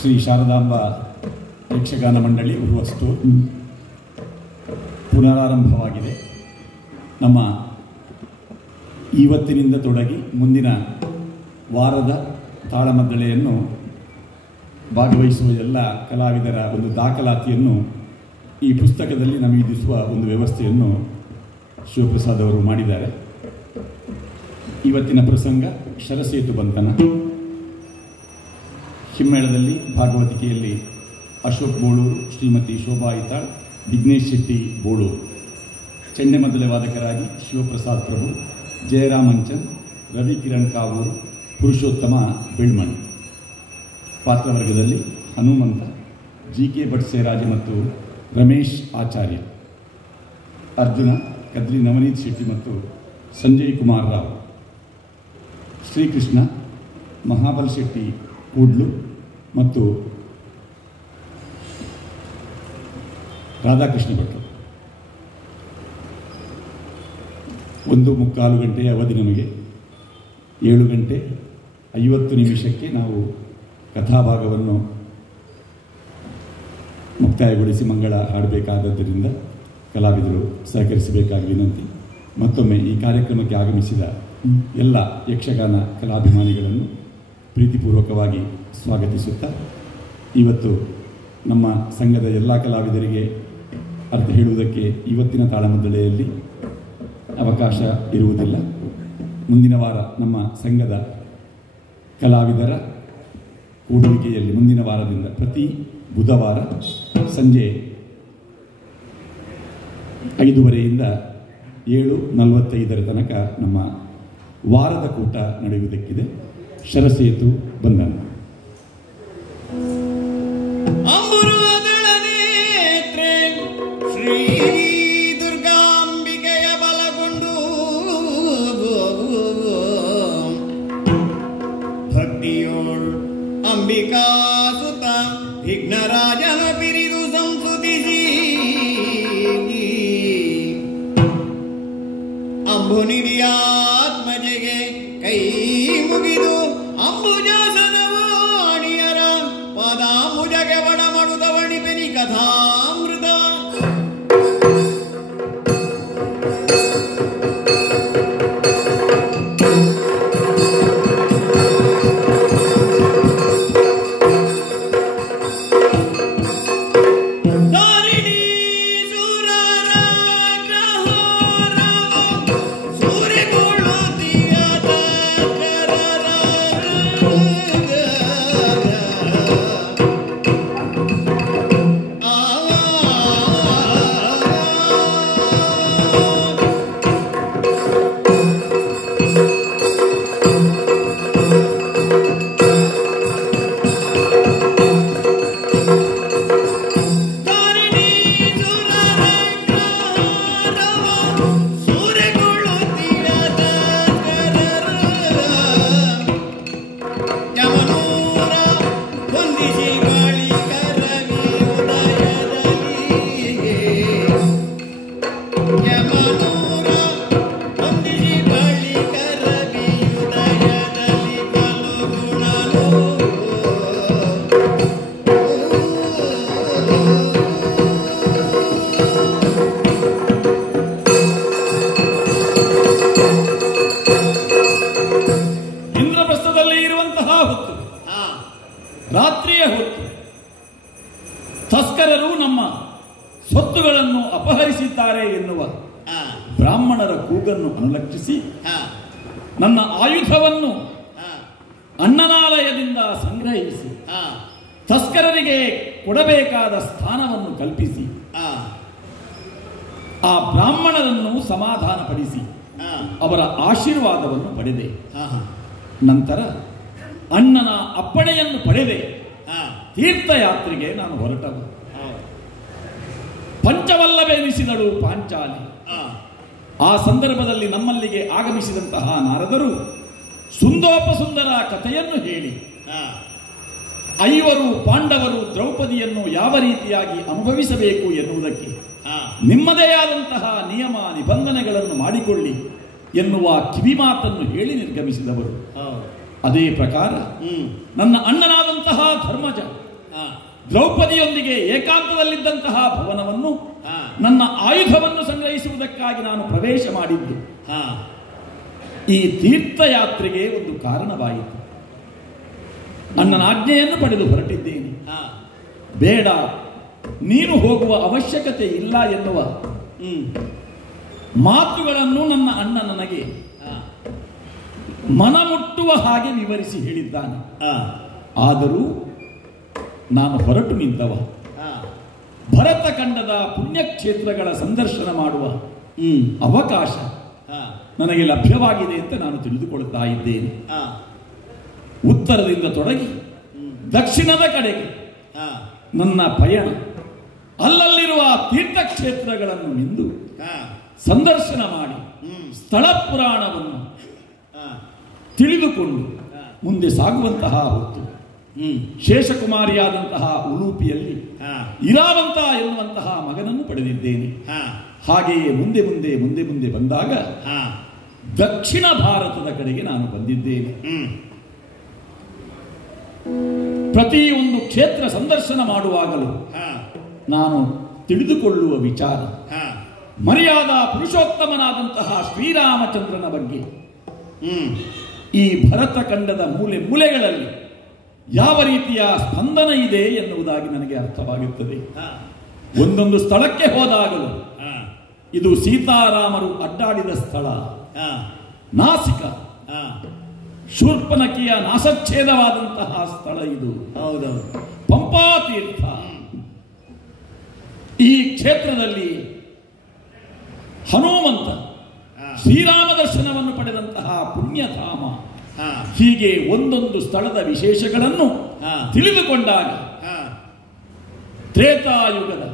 ಶ್ರೀ ಶಾರದಾಂಬ ಯಕ್ಷಗಾನ ಮಂಡಳಿ ಉರುವಸ್ತು ಪುನರಾರಂಭವಾಗಿದೆ. ನಮ್ಮ ಇವತ್ತಿನಿಂದ ತೊಡಗಿ ಮುಂದಿನ ವಾರದ ತಾಳಮದ್ದಳೆಯನ್ನು ಭಾಗವಹಿಸುವ ಎಲ್ಲ ಕಲಾವಿದರ ಒಂದು ದಾಖಲಾತಿಯನ್ನು ಈ ಪುಸ್ತಕದಲ್ಲಿ ನಮೂದಿಸುವ ಒಂದು ವ್ಯವಸ್ಥೆಯನ್ನು ಶಿವಪ್ರಸಾದ್ ಅವರು ಮಾಡಿದ್ದಾರೆ. ಇವತ್ತಿನ ಪ್ರಸಂಗ ಶರಸೇತು ಬಂತನ. ಹಿಮ್ಮೇಳದಲ್ಲಿ ಭಾಗವತಿಕೆಯಲ್ಲಿ ಅಶೋಕ್ ಬೋಳೂರು, ಶ್ರೀಮತಿ ಶೋಭಾ ಇತಾಳ್, ವಿಘ್ನೇಶ್ ಶೆಟ್ಟಿ ಬೋಳೂರು. ಚೆಂಡೆಮದ್ದಲೆ ವಾದಕರಾಗಿ ಶಿವಪ್ರಸಾದ್ ಪ್ರಭು, ಜಯರಾಮಂಚನ್, ರವಿ ಕಿರಣ್ ಕಾವೂರು, ಪುರುಷೋತ್ತಮ ಬೆಳ್ಮಣ್. ಪಾತ್ರವರ್ಗದಲ್ಲಿ ಹನುಮಂತ, ಜಿ.ಕೆ. ಭಟ್ ಸೇರಾಜೆ ಮತ್ತು ರಮೇಶ್ ಆಚಾರ್ಯ. ಅರ್ಜುನ ಕದ್ರಿ ನವನೀತ್ ಶೆಟ್ಟಿ ಮತ್ತು ಸಂಜಯ್ ಕುಮಾರ್ ರಾವ್. ಶ್ರೀಕೃಷ್ಣ ಮಹಾಬಲ್ ಶೆಟ್ಟಿ ಕೂಡ್ಲು ಮತ್ತು ರಾಧಾಕೃಷ್ಣ ಭಟ್ರು. 1:45 ಗಂಟೆಯ ಅವಧಿ ನಮಗೆ. 7:50 ನಾವು ಕಥಾಭಾಗವನ್ನು ಮುಕ್ತಾಯಗೊಳಿಸಿ ಮಂಗಳ ಹಾಡಬೇಕಾದದ್ದರಿಂದ ಕಲಾವಿದರು ಸಹಕರಿಸಬೇಕಾಗಿ ವಿನಂತಿ. ಮತ್ತೊಮ್ಮೆ ಈ ಕಾರ್ಯಕ್ರಮಕ್ಕೆ ಆಗಮಿಸಿದ ಎಲ್ಲ ಯಕ್ಷಗಾನ ಕಲಾಭಿಮಾನಿಗಳನ್ನು ಪ್ರೀತಿಪೂರ್ವಕವಾಗಿ ಸ್ವಾಗತಿಸುತ್ತಾ, ಇವತ್ತು ನಮ್ಮ ಸಂಘದ ಎಲ್ಲ ಕಲಾವಿದರಿಗೆ ಅರ್ಥ ಹೇಳುವುದಕ್ಕೆ ಇವತ್ತಿನ ತಾಳಮದ್ದಳೆಯಲ್ಲಿ ಅವಕಾಶ ಇರುವುದಿಲ್ಲ. ಮುಂದಿನ ವಾರ ನಮ್ಮ ಸಂಘದ ಕಲಾವಿದರ ಕೂಡುವಿಕೆಯಲ್ಲಿ ಮುಂದಿನ ವಾರದಿಂದ ಪ್ರತಿ ಬುಧವಾರ ಸಂಜೆ 5:30ರಿಂದ 7:45 ತನಕ ನಮ್ಮ ವಾರದ ಕೂಟ ನಡೆಯುವುದಕ್ಕಿದೆ. ಶರಸೇತು ಬಂಧನ. ಶ್ರೀ ದುರ್ಗಾಂಬಿಕೆಯ ಬಲಗೊಂಡು ಭಕ್ತಿಯೋಳ್ ಅಂಬಿಕಾ ಸುತ ವಿಘ್ನರಾಜನ ಬಿರಿದು ಸಂಸುತಿಸಿ ಅಂಬುನಿಧಿಯಾತ್ಮಜೆಗೆ ಕೈ ಮುಗಿದು ಅಂಬುಜಾಸನವೋ ಅಣಿಯರ ಪದಾಂಬುಜಗೆ ಬಡ ಮಡುದ ವಣಿಪೆನಿ ಕಥಾಮೃತ ರಾತ್ರಿಯ ಹೊತ್ತು ತಸ್ಕರರು ನಮ್ಮ ಸ್ವತ್ತುಗಳನ್ನು ಅಪಹರಿಸಿದ್ದಾರೆ ಎನ್ನುವ ಬ್ರಾಹ್ಮಣರ ಕೂಗನ್ನು ಅನುಲಕ್ಷಿಸಿ ನನ್ನ ಆಯುಧವನ್ನು ಅನ್ನನಾಲಯದಿಂದ ಸಂಗ್ರಹಿಸಿ ತಸ್ಕರರಿಗೆ ಕೊಡಬೇಕಾದ ಸ್ಥಾನವನ್ನು ಕಲ್ಪಿಸಿ ಆ ಬ್ರಾಹ್ಮಣರನ್ನು ಸಮಾಧಾನಪಡಿಸಿ ಅವರ ಆಶೀರ್ವಾದವನ್ನು ಪಡೆದೆ. ನಂತರ ಅಣ್ಣನ ಅಪ್ಪಣೆಯನ್ನು ಪಡೆದೆ ತೀರ್ಥಯಾತ್ರೆಗೆ ನಾನು ಹೊರಟವ. ಪಂಚವಲ್ಲವೆನಿಸಿದಳು ಪಾಂಚಾಲಿ. ಆ ಸಂದರ್ಭದಲ್ಲಿ ನಮ್ಮಲ್ಲಿಗೆ ಆಗಮಿಸಿದಂತಹ ನಾರದರು ಸುಂದೋಪಸುಂದರ ಕಥೆಯನ್ನು ಹೇಳಿ 5 ಪಾಂಡವರು ದ್ರೌಪದಿಯನ್ನು ಯಾವ ರೀತಿಯಾಗಿ ಅನುಭವಿಸಬೇಕು ಎನ್ನುವುದಕ್ಕೆ ನಿಮ್ಮದೇ ಆದಂತಹ ನಿಯಮ ನಿಬಂಧನೆಗಳನ್ನು ಮಾಡಿಕೊಳ್ಳಿ ಎನ್ನುವ ಕಿವಿಮಾತನ್ನು ಹೇಳಿ ನಿರ್ಗಮಿಸಿದವರು. ಅದೇ ಪ್ರಕಾರ ನನ್ನ ಅಣ್ಣನಾದಂತಹ ಧರ್ಮಜ ದ್ರೌಪದಿಯೊಂದಿಗೆ ಏಕಾಂತದಲ್ಲಿದ್ದಂತಹ ಭವನವನ್ನು ನನ್ನ ಆಯುಧವನ್ನು ಸಂಗ್ರಹಿಸುವುದಕ್ಕಾಗಿ ನಾನು ಪ್ರವೇಶ ಮಾಡಿದ್ದು ಈ ತೀರ್ಥಯಾತ್ರೆಗೆ ಒಂದು ಕಾರಣವಾಯಿತು. ಅಣ್ಣನ ಆಜ್ಞೆಯನ್ನು ಪಡೆದು ಹೊರಟಿದ್ದೇನೆ. ಬೇಡ, ನೀನು ಹೋಗುವ ಅವಶ್ಯಕತೆ ಇಲ್ಲ ಎನ್ನುವ ಮಾತುಗಳನ್ನು ನನ್ನ ಅಣ್ಣ ನನಗೆ ಮನಮುಟ್ಟುವ ಹಾಗೆ ವಿವರಿಸಿ ಹೇಳಿದ್ದಾನೆ. ಆದರೂ ನಾನು ಹೊರಟು ನಿಂತವ. ಭರತ ಖಂಡದ ಪುಣ್ಯಕ್ಷೇತ್ರಗಳ ಸಂದರ್ಶನ ಮಾಡುವ ಅವಕಾಶ ನನಗೆ ಲಭ್ಯವಾಗಿದೆ ಅಂತ ನಾನು ತಿಳಿದುಕೊಳ್ಳುತ್ತಾ ಇದ್ದೇನೆ. ಉತ್ತರದಿಂದ ತೊಡಗಿ ದಕ್ಷಿಣದ ಕಡೆಗೆ ನನ್ನ ಪಯಣ ಅಲ್ಲಲ್ಲಿರುವ ತೀರ್ಥಕ್ಷೇತ್ರಗಳನ್ನು ಮಿಂದು ಸಂದರ್ಶನ ಮಾಡಿ ಸ್ಥಳ ಪುರಾಣವನ್ನು ತಿಳಿದುಕೊಂಡು ಮುಂದೆ ಸಾಗುವಂತಹ ಹೊತ್ತು ಶೇಷಕುಮಾರಿಯಾದಂತಹ ಉಲೂಪಿಯಲ್ಲಿ ಇರಾವಂತ ಎನ್ನುವಂತಹ ಮಗನನ್ನು ಪಡೆದಿದ್ದೇನೆ. ಹಾಗೆಯೇ ಮುಂದೆ ಮುಂದೆ ಮುಂದೆ ಮುಂದೆ ಬಂದಾಗ ದಕ್ಷಿಣ ಭಾರತದ ಕಡೆಗೆ ನಾನು ಬಂದಿದ್ದೇನೆ. ಪ್ರತಿಯೊಂದು ಕ್ಷೇತ್ರ ಸಂದರ್ಶನ ಮಾಡುವಾಗಲೂ ನಾನು ತಿಳಿದುಕೊಳ್ಳುವ ವಿಚಾರ ಮರ್ಯಾದಾ ಪುರುಷೋತ್ತಮನಾದಂತಹ ಶ್ರೀರಾಮಚಂದ್ರನ ಬಗ್ಗೆ. ಈ ಭರತ ಖಂಡದ ಮೂಲೆ ಮೂಲೆಗಳಲ್ಲಿ ಯಾವ ರೀತಿಯ ಸ್ಪಂದನ ಇದೆ ಎನ್ನುವುದಾಗಿ ನನಗೆ ಅರ್ಥವಾಗುತ್ತದೆ. ಒಂದೊಂದು ಸ್ಥಳಕ್ಕೆ ಹೋದಾಗಲೂ ಇದು ಸೀತಾರಾಮರು ಅಡ್ಡಾಡಿದ ಸ್ಥಳ, ನಾಸಿಕ ಶೂರ್ಪನಖಿಯ ನಾಸಚ್ಛೇದವಾದಂತಹ ಸ್ಥಳ ಇದು. ಹೌದೌದು, ಪಂಪಾತೀರ್ಥ. ಈ ಕ್ಷೇತ್ರದಲ್ಲಿ ಹನುಮಂತ ಶ್ರೀರಾಮ ದರ್ಶನವನ್ನು ಪಡೆದಂತಹ ಪುಣ್ಯಧಾಮ. ಹೀಗೆ ಒಂದೊಂದು ಸ್ಥಳದ ವಿಶೇಷಗಳನ್ನು ತಿಳಿದುಕೊಂಡಾಗ ತ್ರೇತಾಯುಗದ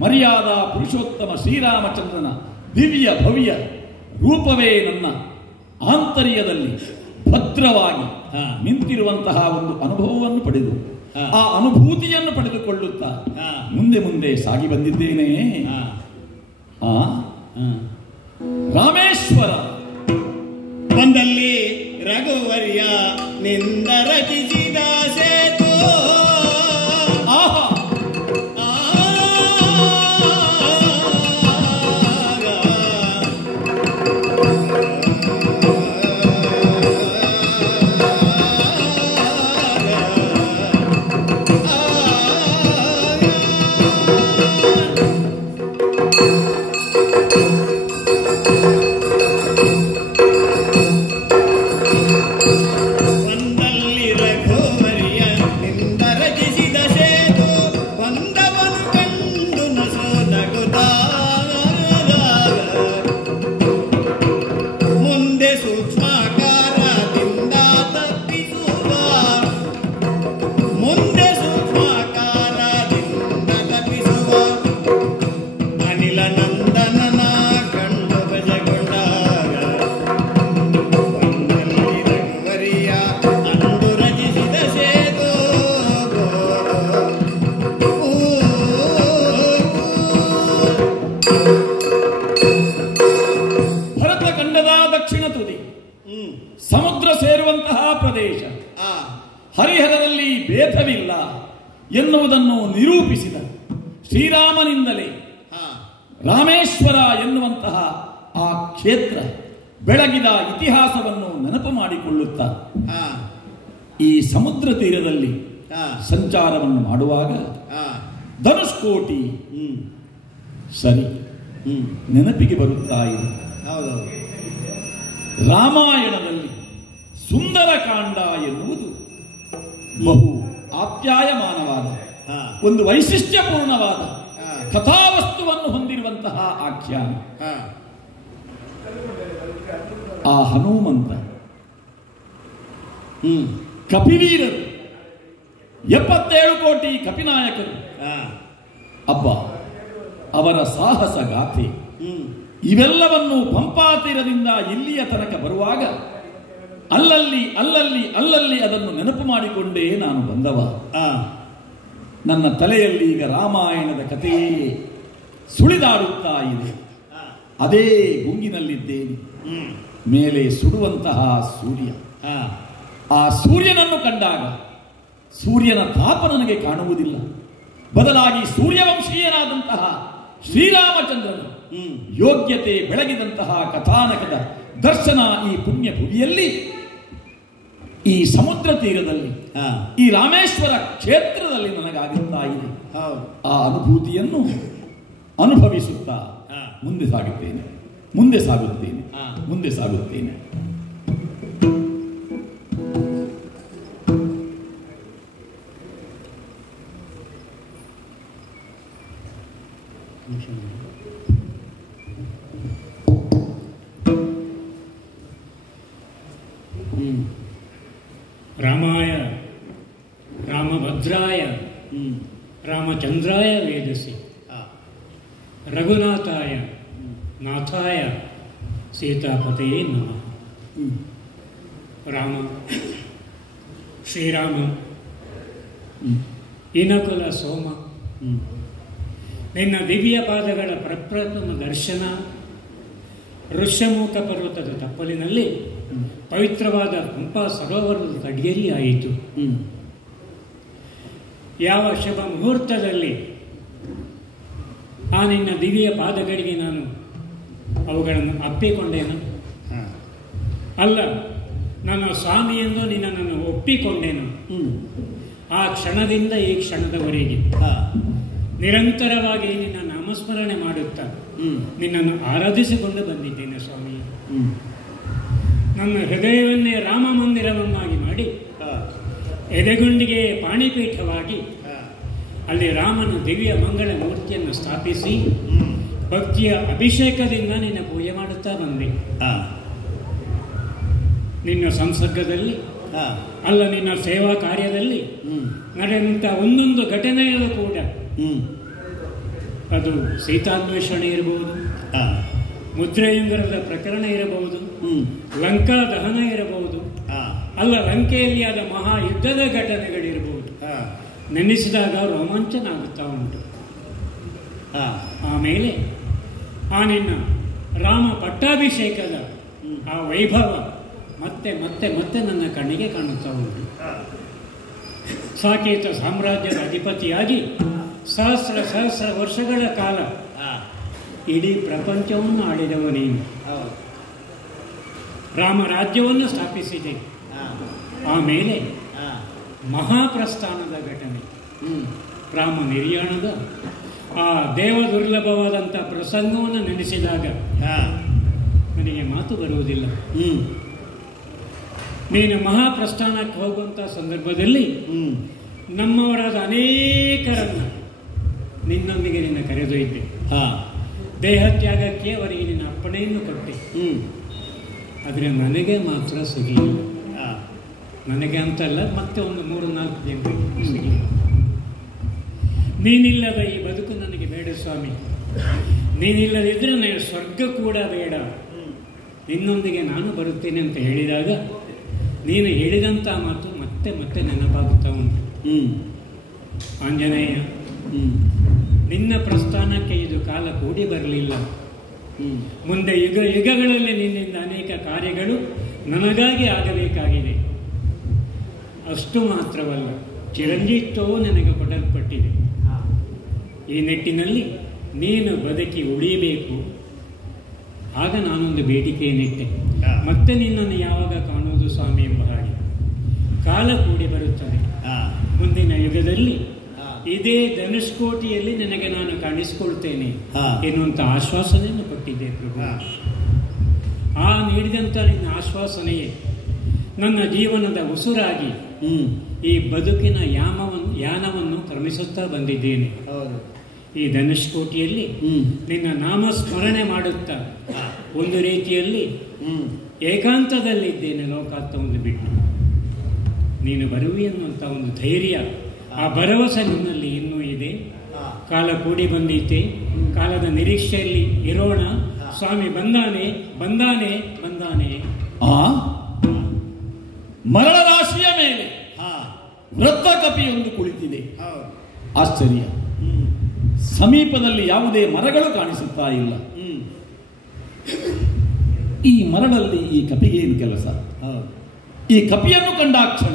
ಮರ್ಯಾದಾ ಪುರುಷೋತ್ತಮ ಶ್ರೀರಾಮಚಂದ್ರನ ದಿವ್ಯ ಭವ್ಯ ರೂಪವೇ ನನ್ನ ಆಂತರ್ಯದಲ್ಲಿ ಭದ್ರವಾಗಿ ನಿಂತಿರುವಂತಹ ಒಂದು ಅನುಭವವನ್ನು ಪಡೆದು ಆ ಅನುಭೂತಿಯನ್ನು ಪಡೆದುಕೊಳ್ಳುತ್ತಾ ಮುಂದೆ ಮುಂದೆ ಸಾಗಿ ಬಂದಿದ್ದೇನೆ. ರಾಮೇಶ್ವರ ಬಂದಲ್ಲಿ ರಘುವರ್ಯ ನಿಂದ ರಚಿಸಿದ ಸೇತು ಸಮುದ್ರ ಸೇರುವಂತಹ ಪ್ರದೇಶ, ಹರಿಹರದಲ್ಲಿ ಭೇದವಿಲ್ಲ ಎನ್ನುವುದನ್ನು ನಿರೂಪಿಸಿದ ಶ್ರೀರಾಮನಿಂದಲೇ ರಾಮೇಶ್ವರ ಎನ್ನುವಂತಹ ಆ ಕ್ಷೇತ್ರ ಬೆಳಗಿದ ಇತಿಹಾಸವನ್ನು ನೆನಪು ಮಾಡಿಕೊಳ್ಳುತ್ತಾ ಈ ಸಮುದ್ರ ತೀರದಲ್ಲಿ ಸಂಚಾರವನ್ನು ಮಾಡುವಾಗ ಧನುಷ್ಕೋಟಿ ಸರಿ ನೆನಪಿಗೆ ಬರುತ್ತಾ ಇದೆ. ರಾಮಾಯಣದಲ್ಲಿ ಸುಂದರಕಾಂಡ ಎನ್ನುವುದು ಬಹು ಆಪ್ಯಾಯಮಾನವಾದ ಒಂದು ವೈಶಿಷ್ಟ್ಯಪೂರ್ಣವಾದ ಕಥಾವಸ್ತುವನ್ನು ಹೊಂದಿರುವಂತಹ ಆಖ್ಯಾನ. ಆ ಹನುಮಂತ ಕಪಿವೀರರು 77 ಕೋಟಿ ಕಪಿನಾಯಕರು ಅಬ್ಬ ಅವರ ಸಾಹಸ ಗಾಥೆ ಇವೆಲ್ಲವನ್ನು ಪಂಪಾತೀರದಿಂದ ಇಲ್ಲಿಯ ತನಕ ಬರುವಾಗ ಅಲ್ಲಲ್ಲಿ ಅಲ್ಲಲ್ಲಿ ಅಲ್ಲಲ್ಲಿ ಅದನ್ನು ನೆನಪು ಮಾಡಿಕೊಂಡೇ ನಾನು ಬಂದವ. ನನ್ನ ತಲೆಯಲ್ಲಿ ಈಗ ರಾಮಾಯಣದ ಕಥೆಯೇ ಸುಳಿದಾಡುತ್ತಾ ಇದೆ. ಅದೇ ಗುಂಗಿನಲ್ಲಿದ್ದೇನೆ. ಮೇಲೆ ಸುಡುವಂತಹ ಸೂರ್ಯ. ಆ ಸೂರ್ಯನನ್ನು ಕಂಡಾಗ ಸೂರ್ಯನ ತಾಪ ನನಗೆ ಕಾಣುವುದಿಲ್ಲ. ಬದಲಾಗಿ ಸೂರ್ಯವಂಶೀಯನಾದಂತಹ ಶ್ರೀರಾಮಚಂದ್ರನು ಯೋಗ್ಯತೆ ಬೆಳಗಿದಂತಹ ಕಥಾನಕದ ದರ್ಶನ ಈ ಪುಣ್ಯ ಭುವಿಯಲ್ಲಿ, ಈ ಸಮುದ್ರ ತೀರದಲ್ಲಿ, ಈ ರಾಮೇಶ್ವರ ಕ್ಷೇತ್ರದಲ್ಲಿ ನನಗಾಗುತ್ತಾ ಇದೆ. ಆ ಅನುಭೂತಿಯನ್ನು ಅನುಭವಿಸುತ್ತಾ ಮುಂದೆ ಸಾಗುತ್ತೇನೆ, ಮುಂದೆ ಸಾಗುತ್ತೇನೆ, ಮುಂದೆ ಸಾಗುತ್ತೇನೆ. ರಾಮಾಯ ರಾಮಭದ್ರಾಯ ರಾಮಚಂದ್ರಾಯ ವೇದಸಿ ರಘುನಾಥಾಯ ನಾಥಾಯ ಸೀತಾಪತಯೇ ನಮಃ. ರಾಮ, ಶ್ರೀರಾಮ, ಇನಕುಲ ಸೋಮ, ನಿನ್ನ ದಿವ್ಯ ಪಾದಗಳ ಪ್ರಪ್ರಥಮ ದರ್ಶನ ಋಷ್ಯಮುಖ ಪರ್ವತದ ತಪ್ಪಲಿನಲ್ಲಿ ಪವಿತ್ರವಾದ ಪಂಪಾ ಸರೋವರದ ತಡಿಯಲ್ಲಿ ಆಯಿತು. ಯಾವ ಶುಭ ಮುಹೂರ್ತದಲ್ಲಿ ಆ ನಿನ್ನ ದಿವ್ಯ ಪಾದಗಳಿಗೆ ನಾನು ಅವುಗಳನ್ನು ಅಪ್ಪಿಕೊಂಡೇನು? ಅಲ್ಲ, ನನ್ನ ಸ್ವಾಮಿ ಎಂದು ನಿನ್ನನ್ನು ಒಪ್ಪಿಕೊಂಡೇನು? ಆ ಕ್ಷಣದಿಂದ ಈ ಕ್ಷಣದವರೆಗೆ ನಿರಂತರವಾಗಿ ನಿನ್ನ ನಾಮಸ್ಮರಣೆ ಮಾಡುತ್ತಾ ನಿನ್ನನ್ನು ಆರಾಧಿಸಿಕೊಂಡು ಬಂದಿದ್ದೇನೆ ಸ್ವಾಮಿ. ನನ್ನ ಹೃದಯವನ್ನೇ ರಾಮ ಮಂದಿರವನ್ನಾಗಿ ಮಾಡಿ ಎದೆಗುಂಡಿಗೆ ಪಾಣಿಪೀಠವಾಗಿ ಅಲ್ಲಿ ರಾಮನ ದಿವ್ಯ ಮಂಗಳ ಮೂರ್ತಿಯನ್ನು ಸ್ಥಾಪಿಸಿ ಭಕ್ತಿಯ ಅಭಿಷೇಕದಿಂದ ನಿನ್ನ ಪೂಜೆ ಮಾಡುತ್ತಾ ಬಂದೆ. ನಿನ್ನ ಸಂಸರ್ಗದಲ್ಲಿ ಅಲ್ಲ, ನಿನ್ನ ಸೇವಾ ಕಾರ್ಯದಲ್ಲಿ ನಡೆದಂಥ ಒಂದೊಂದು ಘಟನೆಯಲ್ಲೂ ಕೂಡ ಅದು ಸೀತಾನ್ವೇಷಣೆ ಇರಬಹುದು, ಮುದ್ರೆಯುಂಗರದ ಪ್ರಕರಣ ಇರಬಹುದು, ಲಂಕಾ ದಹನ ಇರಬಹುದು, ಅಲ್ಲ ಲಂಕೆಯಲ್ಲಿ ಆದ ಮಹಾ ಯುದ್ಧದ ಘಟನೆಗಳಿರಬಹುದು. ನೆನೆಸಿದಾಗ ರೋಮಾಂಚನ ಆಗುತ್ತಾ ಉಂಟು. ಆಮೇಲೆ ಆ ನಿನ್ನ ರಾಮ ಪಟ್ಟಾಭಿಷೇಕದ ಆ ವೈಭವ ಮತ್ತೆ ಮತ್ತೆ ಮತ್ತೆ ನನ್ನ ಕಣ್ಣಿಗೆ ಕಾಣುತ್ತಾ ಉಂಟು. ಸಾಕೇತ ಸಾಮ್ರಾಜ್ಯದ ಅಧಿಪತಿಯಾಗಿ ಸಹಸ್ರ ಸಹಸ್ರ ವರ್ಷಗಳ ಕಾಲ ಇಡೀ ಪ್ರಪಂಚವನ್ನು ಆಳಿದವ ನೀನು. ರಾಮರಾಜ್ಯವನ್ನು ಸ್ಥಾಪಿಸಿದೆ. ಆಮೇಲೆ ಮಹಾಪ್ರಸ್ಥಾನದ ಘಟನೆ, ರಾಮ ನಿರ್ಯಾಣದ ಆ ದೇವದುರ್ಲಭವಾದಂಥ ಪ್ರಸಂಗವನ್ನು ನೆನೆಸಿದಾಗ ನನಗೆ ಮಾತು ಬರುವುದಿಲ್ಲ. ನೀನು ಮಹಾಪ್ರಸ್ಥಾನಕ್ಕೆ ಹೋಗುವಂಥ ಸಂದರ್ಭದಲ್ಲಿ ನಮ್ಮವರಾದ ಅನೇಕರನ್ನು ನಿನ್ನೊಂದಿಗೆ ನಿನ್ನ ಕರೆದೊಯ್ದೆ. ದೇಹತ್ಯಾಗಕ್ಕೆ ಅವರಿಗೆ ನಿನ್ನ ಅಪ್ಪಣೆಯನ್ನು ಕೊಟ್ಟೆ. ಆದರೆ ನನಗೆ ಮಾತ್ರ ಸಿಗಲಿಲ್ಲ. ನನಗೆ ಅಂತಲ್ಲ, ಮತ್ತೆ ಒಂದು 3-4 ಜನರಿಗೆ ಸಿಗಲಿಲ್ಲ. ನೀನಿಲ್ಲದ ಈ ಬದುಕು ನನಗೆ ಬೇಡ ಸ್ವಾಮಿ. ನೀನಿಲ್ಲದಿದ್ದರೆ ನನಗೆ ಸ್ವರ್ಗ ಕೂಡ ಬೇಡ. ನಿನ್ನೊಂದಿಗೆ ನಾನು ಬರುತ್ತೇನೆ ಅಂತ ಹೇಳಿದಾಗ ನೀನು ಹೇಳಿದಂಥ ಮಾತು ಮತ್ತೆ ಮತ್ತೆ ನೆನಪಾಗುತ್ತಾ ಉಂಟು. ಆಂಜನೇಯ, ನಿನ್ನ ಪ್ರಸ್ಥಾನಕ್ಕೆ ಇದು ಕಾಲ ಕೂಡಿ ಬರಲಿಲ್ಲ. ಮುಂದೆ ಯುಗಗಳಲ್ಲಿ ನಿನ್ನಿಂದ ಅನೇಕ ಕಾರ್ಯಗಳು ನನಗಾಗಿ ಆಗಬೇಕಾಗಿದೆ. ಅಷ್ಟು ಮಾತ್ರವಲ್ಲ, ಚಿರಂಜೀವಿತ್ವವೂ ನನಗೆ ಕೊಡಲ್ಪಟ್ಟಿದೆ. ಈ ನಿಟ್ಟಿನಲ್ಲಿ ನೀನು ಬದುಕಿ ಉಳಿಯಬೇಕು. ಆಗ ನಾನೊಂದು ಬೇಡಿಕೆಯನ್ನಿಟ್ಟೆ, ಮತ್ತೆ ನಿನ್ನನ್ನು ಯಾವಾಗ ಕಾಣುವುದು ಸ್ವಾಮಿ ಎಂಬ ಹಾಗೆ. ಕಾಲ ಕೂಡಿ ಬರುತ್ತದೆ. ಮುಂದಿನ ಯುಗದಲ್ಲಿ ಇದೇ ಧನುಷ್ಕೋಟಿಯಲ್ಲಿ ನನಗೆ ನಾನು ಕಾಣಿಸಿಕೊಳ್ತೇನೆ ಎನ್ನುವಂಥ ಆಶ್ವಾಸನೆಯನ್ನು ಕೊಟ್ಟಿದ್ದೆ ಪ್ರಭು. ಆ ನೀಡಿದಂಥ ನಿನ್ನ ಆಶ್ವಾಸನೆಯೇ ನನ್ನ ಜೀವನದ ಉಸುರಾಗಿ ಈ ಬದುಕಿನ ಯಾನವನ್ನು ಕ್ರಮಿಸುತ್ತಾ ಬಂದಿದ್ದೇನೆ. ಈ ಧನುಷ್ಕೋಟಿಯಲ್ಲಿ ನಿನ್ನ ನಾಮ ಸ್ಮರಣೆ ಮಾಡುತ್ತಾ ಒಂದು ರೀತಿಯಲ್ಲಿ ಏಕಾಂತದಲ್ಲಿದ್ದೇನೆ. ಲೋಕಾರ್ಥವನ್ನು ಬಿಟ್ಟು ನೀನು ಬರುವಿ ಅನ್ನುವಂಥ ಒಂದು ಧೈರ್ಯ, ಆ ಭರವಸೆ ನಿನ್ನಲ್ಲಿ ಇನ್ನೂ ಇದೆ. ಕಾಲ ಕೂಡಿ ಬಂದೈತೆ. ಕಾಲದ ನಿರೀಕ್ಷೆಯಲ್ಲಿ ಇರೋಣ. ಸ್ವಾಮಿ ಬಂದಾನೆ ಬಂದಾನೆ ಬಂದಾನೆ. ಮರಳ ರಾಶಿಯ ಮೇಲೆ ವೃತ್ತ ಕಪಿಯೊಂದು ಕುಳಿತಿದೆ. ಆಶ್ಚರ್ಯ, ಸಮೀಪದಲ್ಲಿ ಯಾವುದೇ ಮರಗಳು ಕಾಣಿಸುತ್ತಾ ಇಲ್ಲ. ಈ ಮರಳಲ್ಲಿ ಈ ಕಪಿಗೆ ಏನು ಕೆಲಸ? ಈ ಕಪಿಯನ್ನು ಕಂಡಾಕ್ಷಣ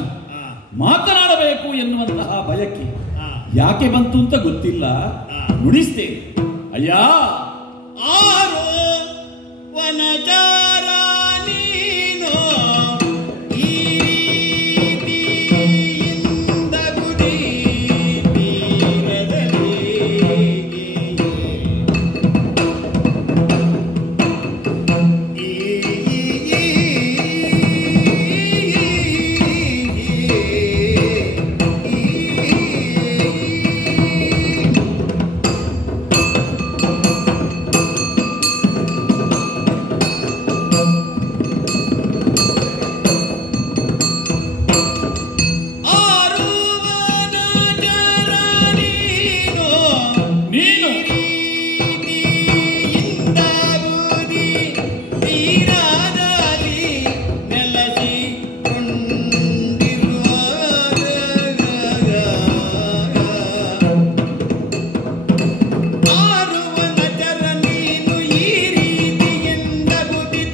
ಮಾತನಾಡಬೇಕು ನುಡಿಸಬೇಕು ಎನ್ನುವಂತಹ ಬಯಕೆ ಯಾಕೆ ಬಂತು ಅಂತ ಗೊತ್ತಿಲ್ಲ, ನುಡಿಸ್ತೇನೆ. ಅಯ್ಯ ಆರೋ ವನಚಾರ ನೀನು ಈ ರೀತಿಯಿಂದ ಗುಡಿ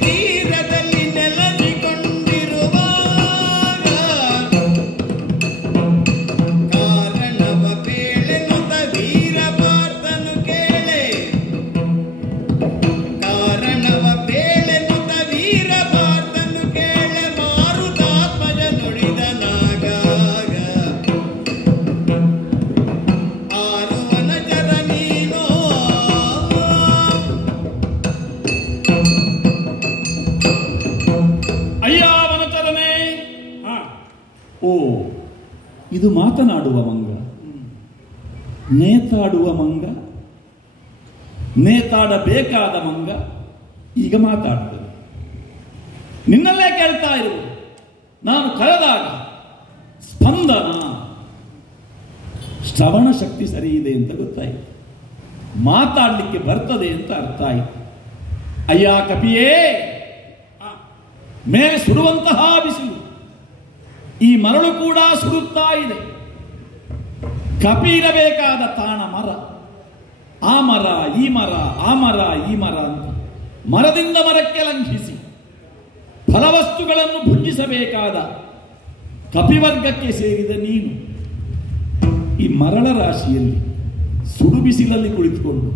ತೀರದಲ್ಲಿ ಇದು ಮಾತನಾಡುವ ಮಂಗ, ನೇತಾಡುವ ಮಂಗ, ನೇತಾಡಬೇಕಾದ ಮಂಗ ಈಗ ಮಾತಾಡ್ತದೆ. ನಿನ್ನಲ್ಲೇ ಕೇಳ್ತಾ ಇರುವುದು, ನಾನು ಕರೆದಾಗ ಸ್ಪಂದನ, ಶ್ರವಣ ಶಕ್ತಿ ಸರಿ ಇದೆ ಅಂತ ಗೊತ್ತಾಯಿತು, ಮಾತಾಡಲಿಕ್ಕೆ ಬರ್ತದೆ ಅಂತ ಅರ್ಥ ಆಯಿತು. ಅಯ್ಯ ಕಪಿಯೇ, ಮೇಲೆ ಸುಡುವಂತಹ ಬಿಸಿಲು, ಈ ಮರಳು ಕೂಡ ಸುಡುತ್ತಾ ಇದೆ. ಕಪಿ ಇರಬೇಕಾದ ತಾಣ ಮರ, ಆ ಮರ ಈ ಮರ, ಆ ಮರ ಈ ಮರ ಅಂತ ಮರದಿಂದ ಮರಕ್ಕೆ ಲಂಘಿಸಿ ಫಲವಸ್ತುಗಳನ್ನು ಭುಂಜಿಸಬೇಕಾದ ಕಪಿವರ್ಗಕ್ಕೆ ಸೇರಿದ ನೀನು ಈ ಮರಳ ರಾಶಿಯಲ್ಲಿ ಸುಡು ಬಿಸಿಲಲ್ಲಿ ಕುಳಿತುಕೊಂಡು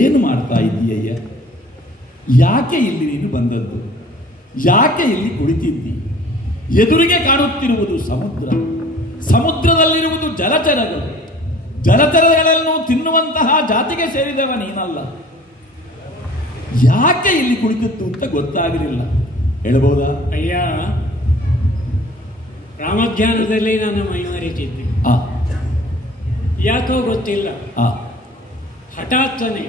ಏನು ಮಾಡ್ತಾ ಇದ್ದೀಯಯ್ಯ? ಯಾಕೆ ಇಲ್ಲಿ ನೀನು ಬಂದದ್ದು? ಯಾಕೆ ಇಲ್ಲಿ ಕುಳಿತಿದ್ದಿ? ಎದುರಿಗೆ ಕಾಣುತ್ತಿರುವುದು ಸಮುದ್ರ, ಸಮುದ್ರದಲ್ಲಿರುವುದು ಜಲಚರಗಳು, ಜಲಚರಗಳನ್ನು ತಿನ್ನುವಂತಹ ಜಾತಿಗೆ ಸೇರಿದವ ನೀನಲ್ಲ. ಯಾಕೆ ಇಲ್ಲಿ ಕುಳಿತಿತ್ತು ಅಂತ ಗೊತ್ತಾಗಲಿಲ್ಲ, ಹೇಳಬಹುದಾ? ಅಯ್ಯ, ರಾಮಧ್ಯಾನದಲ್ಲಿ ನಾನು ಮೈಮರೆತಿದ್ದೆ. ಯಾಕೋ ಗೊತ್ತಿಲ್ಲ, ಹಠಾತ್ತನೆ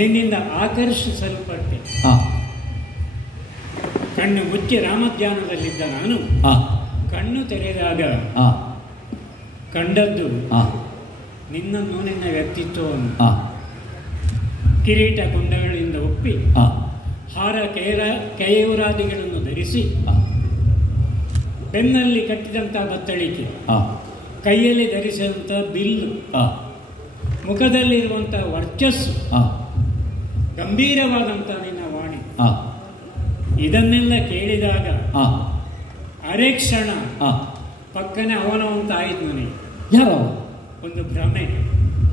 ನಿನ್ನಿಂದ ಆಕರ್ಷಿಸಲ್ಪಟ್ಟೆ. ಕಣ್ಣು ಮುಚ್ಚಿ ರಾಮಧ್ಯಾನದಲ್ಲಿದ್ದ ನಾನು ಕಣ್ಣು ತೆರೆದಾಗ ಕಂಡದ್ದು ನಿನ್ನನ್ನು, ನಿನ್ನ ವ್ಯಕ್ತಿತ್ವವನ್ನು ಕಿರೀಟ ಕುಂಡಗಳಿಂದ ಒಪ್ಪಿ ಹಾರ ಕೈಯೂರಾದಿಗಳನ್ನು ಧರಿಸಿ ಬೆನ್ನಲ್ಲಿ ಕಟ್ಟಿದಂಥ ಬತ್ತಳಿಕೆ, ಕೈಯಲ್ಲಿ ಧರಿಸಿದಂಥ ಬಿಲ್ಲು, ಮುಖದಲ್ಲಿರುವಂಥ ವರ್ಚಸ್ಸು, ಗಂಭೀರವಾದಂಥ ನಿನ್ನ ವಾಣಿ, ಇದನ್ನೆಲ್ಲ ಕೇಳಿದಾಗ ಅರೆ ಕ್ಷಣ ಪಕ್ಕನೆ ಅವನವಂತ ಆಯಿತು ನನಗೆ. ಯಾರ ಒಂದು ಭ್ರಮೆ,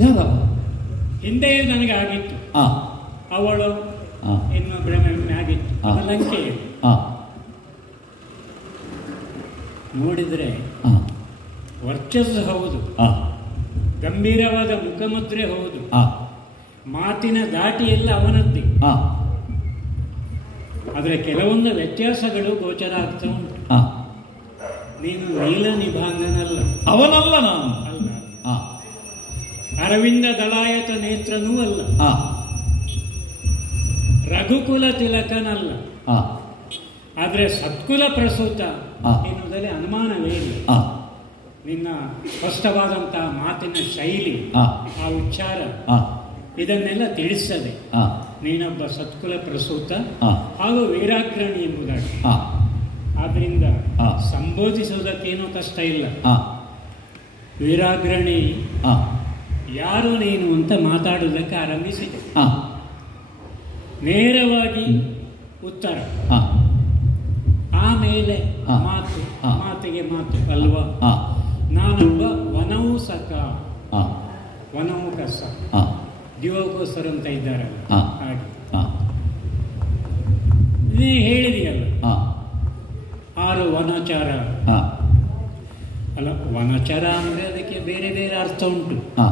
ಯಾರ ಹಿಂದೆಯೇ ನನಗೆ ಆಗಿತ್ತು. ಅವಳು ಎನ್ನುವ ಭ್ರಮೆ ಆಗಿತ್ತು. ಲಂಕೆ ನೋಡಿದ್ರೆ ವರ್ಚಸ್ಸು ಹೌದು, ಗಂಭೀರವಾದ ಮುಖಮುದ್ರೆ ಹೌದು, ಮಾತಿನ ದಾಟಿ ಎಲ್ಲ ಅವನದ್ದೇ. ಆದರೆ ಕೆಲವೊಂದು ವ್ಯತ್ಯಾಸಗಳು ಗೋಚರ ಆಗ್ತಾ ಉಂಟು. ನೀನು ನೀಲ ನಿಭಾಂಗನಲ್ಲ, ಅವನಲ್ಲ, ನಾನು ಅಲ್ಲ, ಅರವಿಂದ ದಳಾಯತ ನೇತ್ರನೂ ಅಲ್ಲ, ರಘುಕುಲ ತಿಲಕನಲ್ಲ, ಆದರೆ ಸತ್ಕುಲ ಪ್ರಸೂತ ಎನ್ನುವುದರಲ್ಲಿ ಅನುಮಾನವೇ ಇಲ್ಲ. ನಿನ್ನ ಸ್ಪಷ್ಟವಾದಂತಹ ಮಾತಿನ ಶೈಲಿ, ಆ ಉಚ್ಚಾರ ಇದನ್ನೆಲ್ಲ ತಿಳಿಸದೆ ನೀನೊಬ್ಬ ಸತ್ಕುಲ ಪ್ರಸೂತ ಹಾಗೂ ವೀರಾಗ್ರಣಿ ಎಂಬುದಾಗಿ. ಆದ್ರಿಂದ ಸಂಬೋಧಿಸುವುದಕ್ಕೇನೂ ಕಷ್ಟ ಇಲ್ಲ. ವೀರಾಗ್ರಣಿ ಯಾರು ನೀನು ಅಂತ ಮಾತಾಡುವುದಕ್ಕೆ ಆರಂಭಿಸಿದೆ. ನೇರವಾಗಿ ಉತ್ತರ. ಆ ಆಮೇಲೆ ಹಾ. ಮಾತು, ಹಾ. ಮಾತಿಗೆ ಮಾತು ಅಲ್ವಾ? ಹಾ ನಾನೊಬ್ಬ ವನೌಸಕ, ಹಾ ವನೌಕಸ, ಹಾ ದಿವಕೋಸರು ಅಂತ ಇದ್ದಾರಲ್ಲ, ಹಾ. ಹಾಗೆ ಹಾ ನೀ ಹೇಳಿದೆಯಲ್ಲ ಹಾ 6 ವನಾಚಾರ. ಹಾ ಅಲ್ಲ, ವನಾಚಾರ ಅಂದರೆ ಅದಕ್ಕೆ ಬೇರೆ ಬೇರೆ ಅರ್ಥ ಉಂಟು. ಹಾ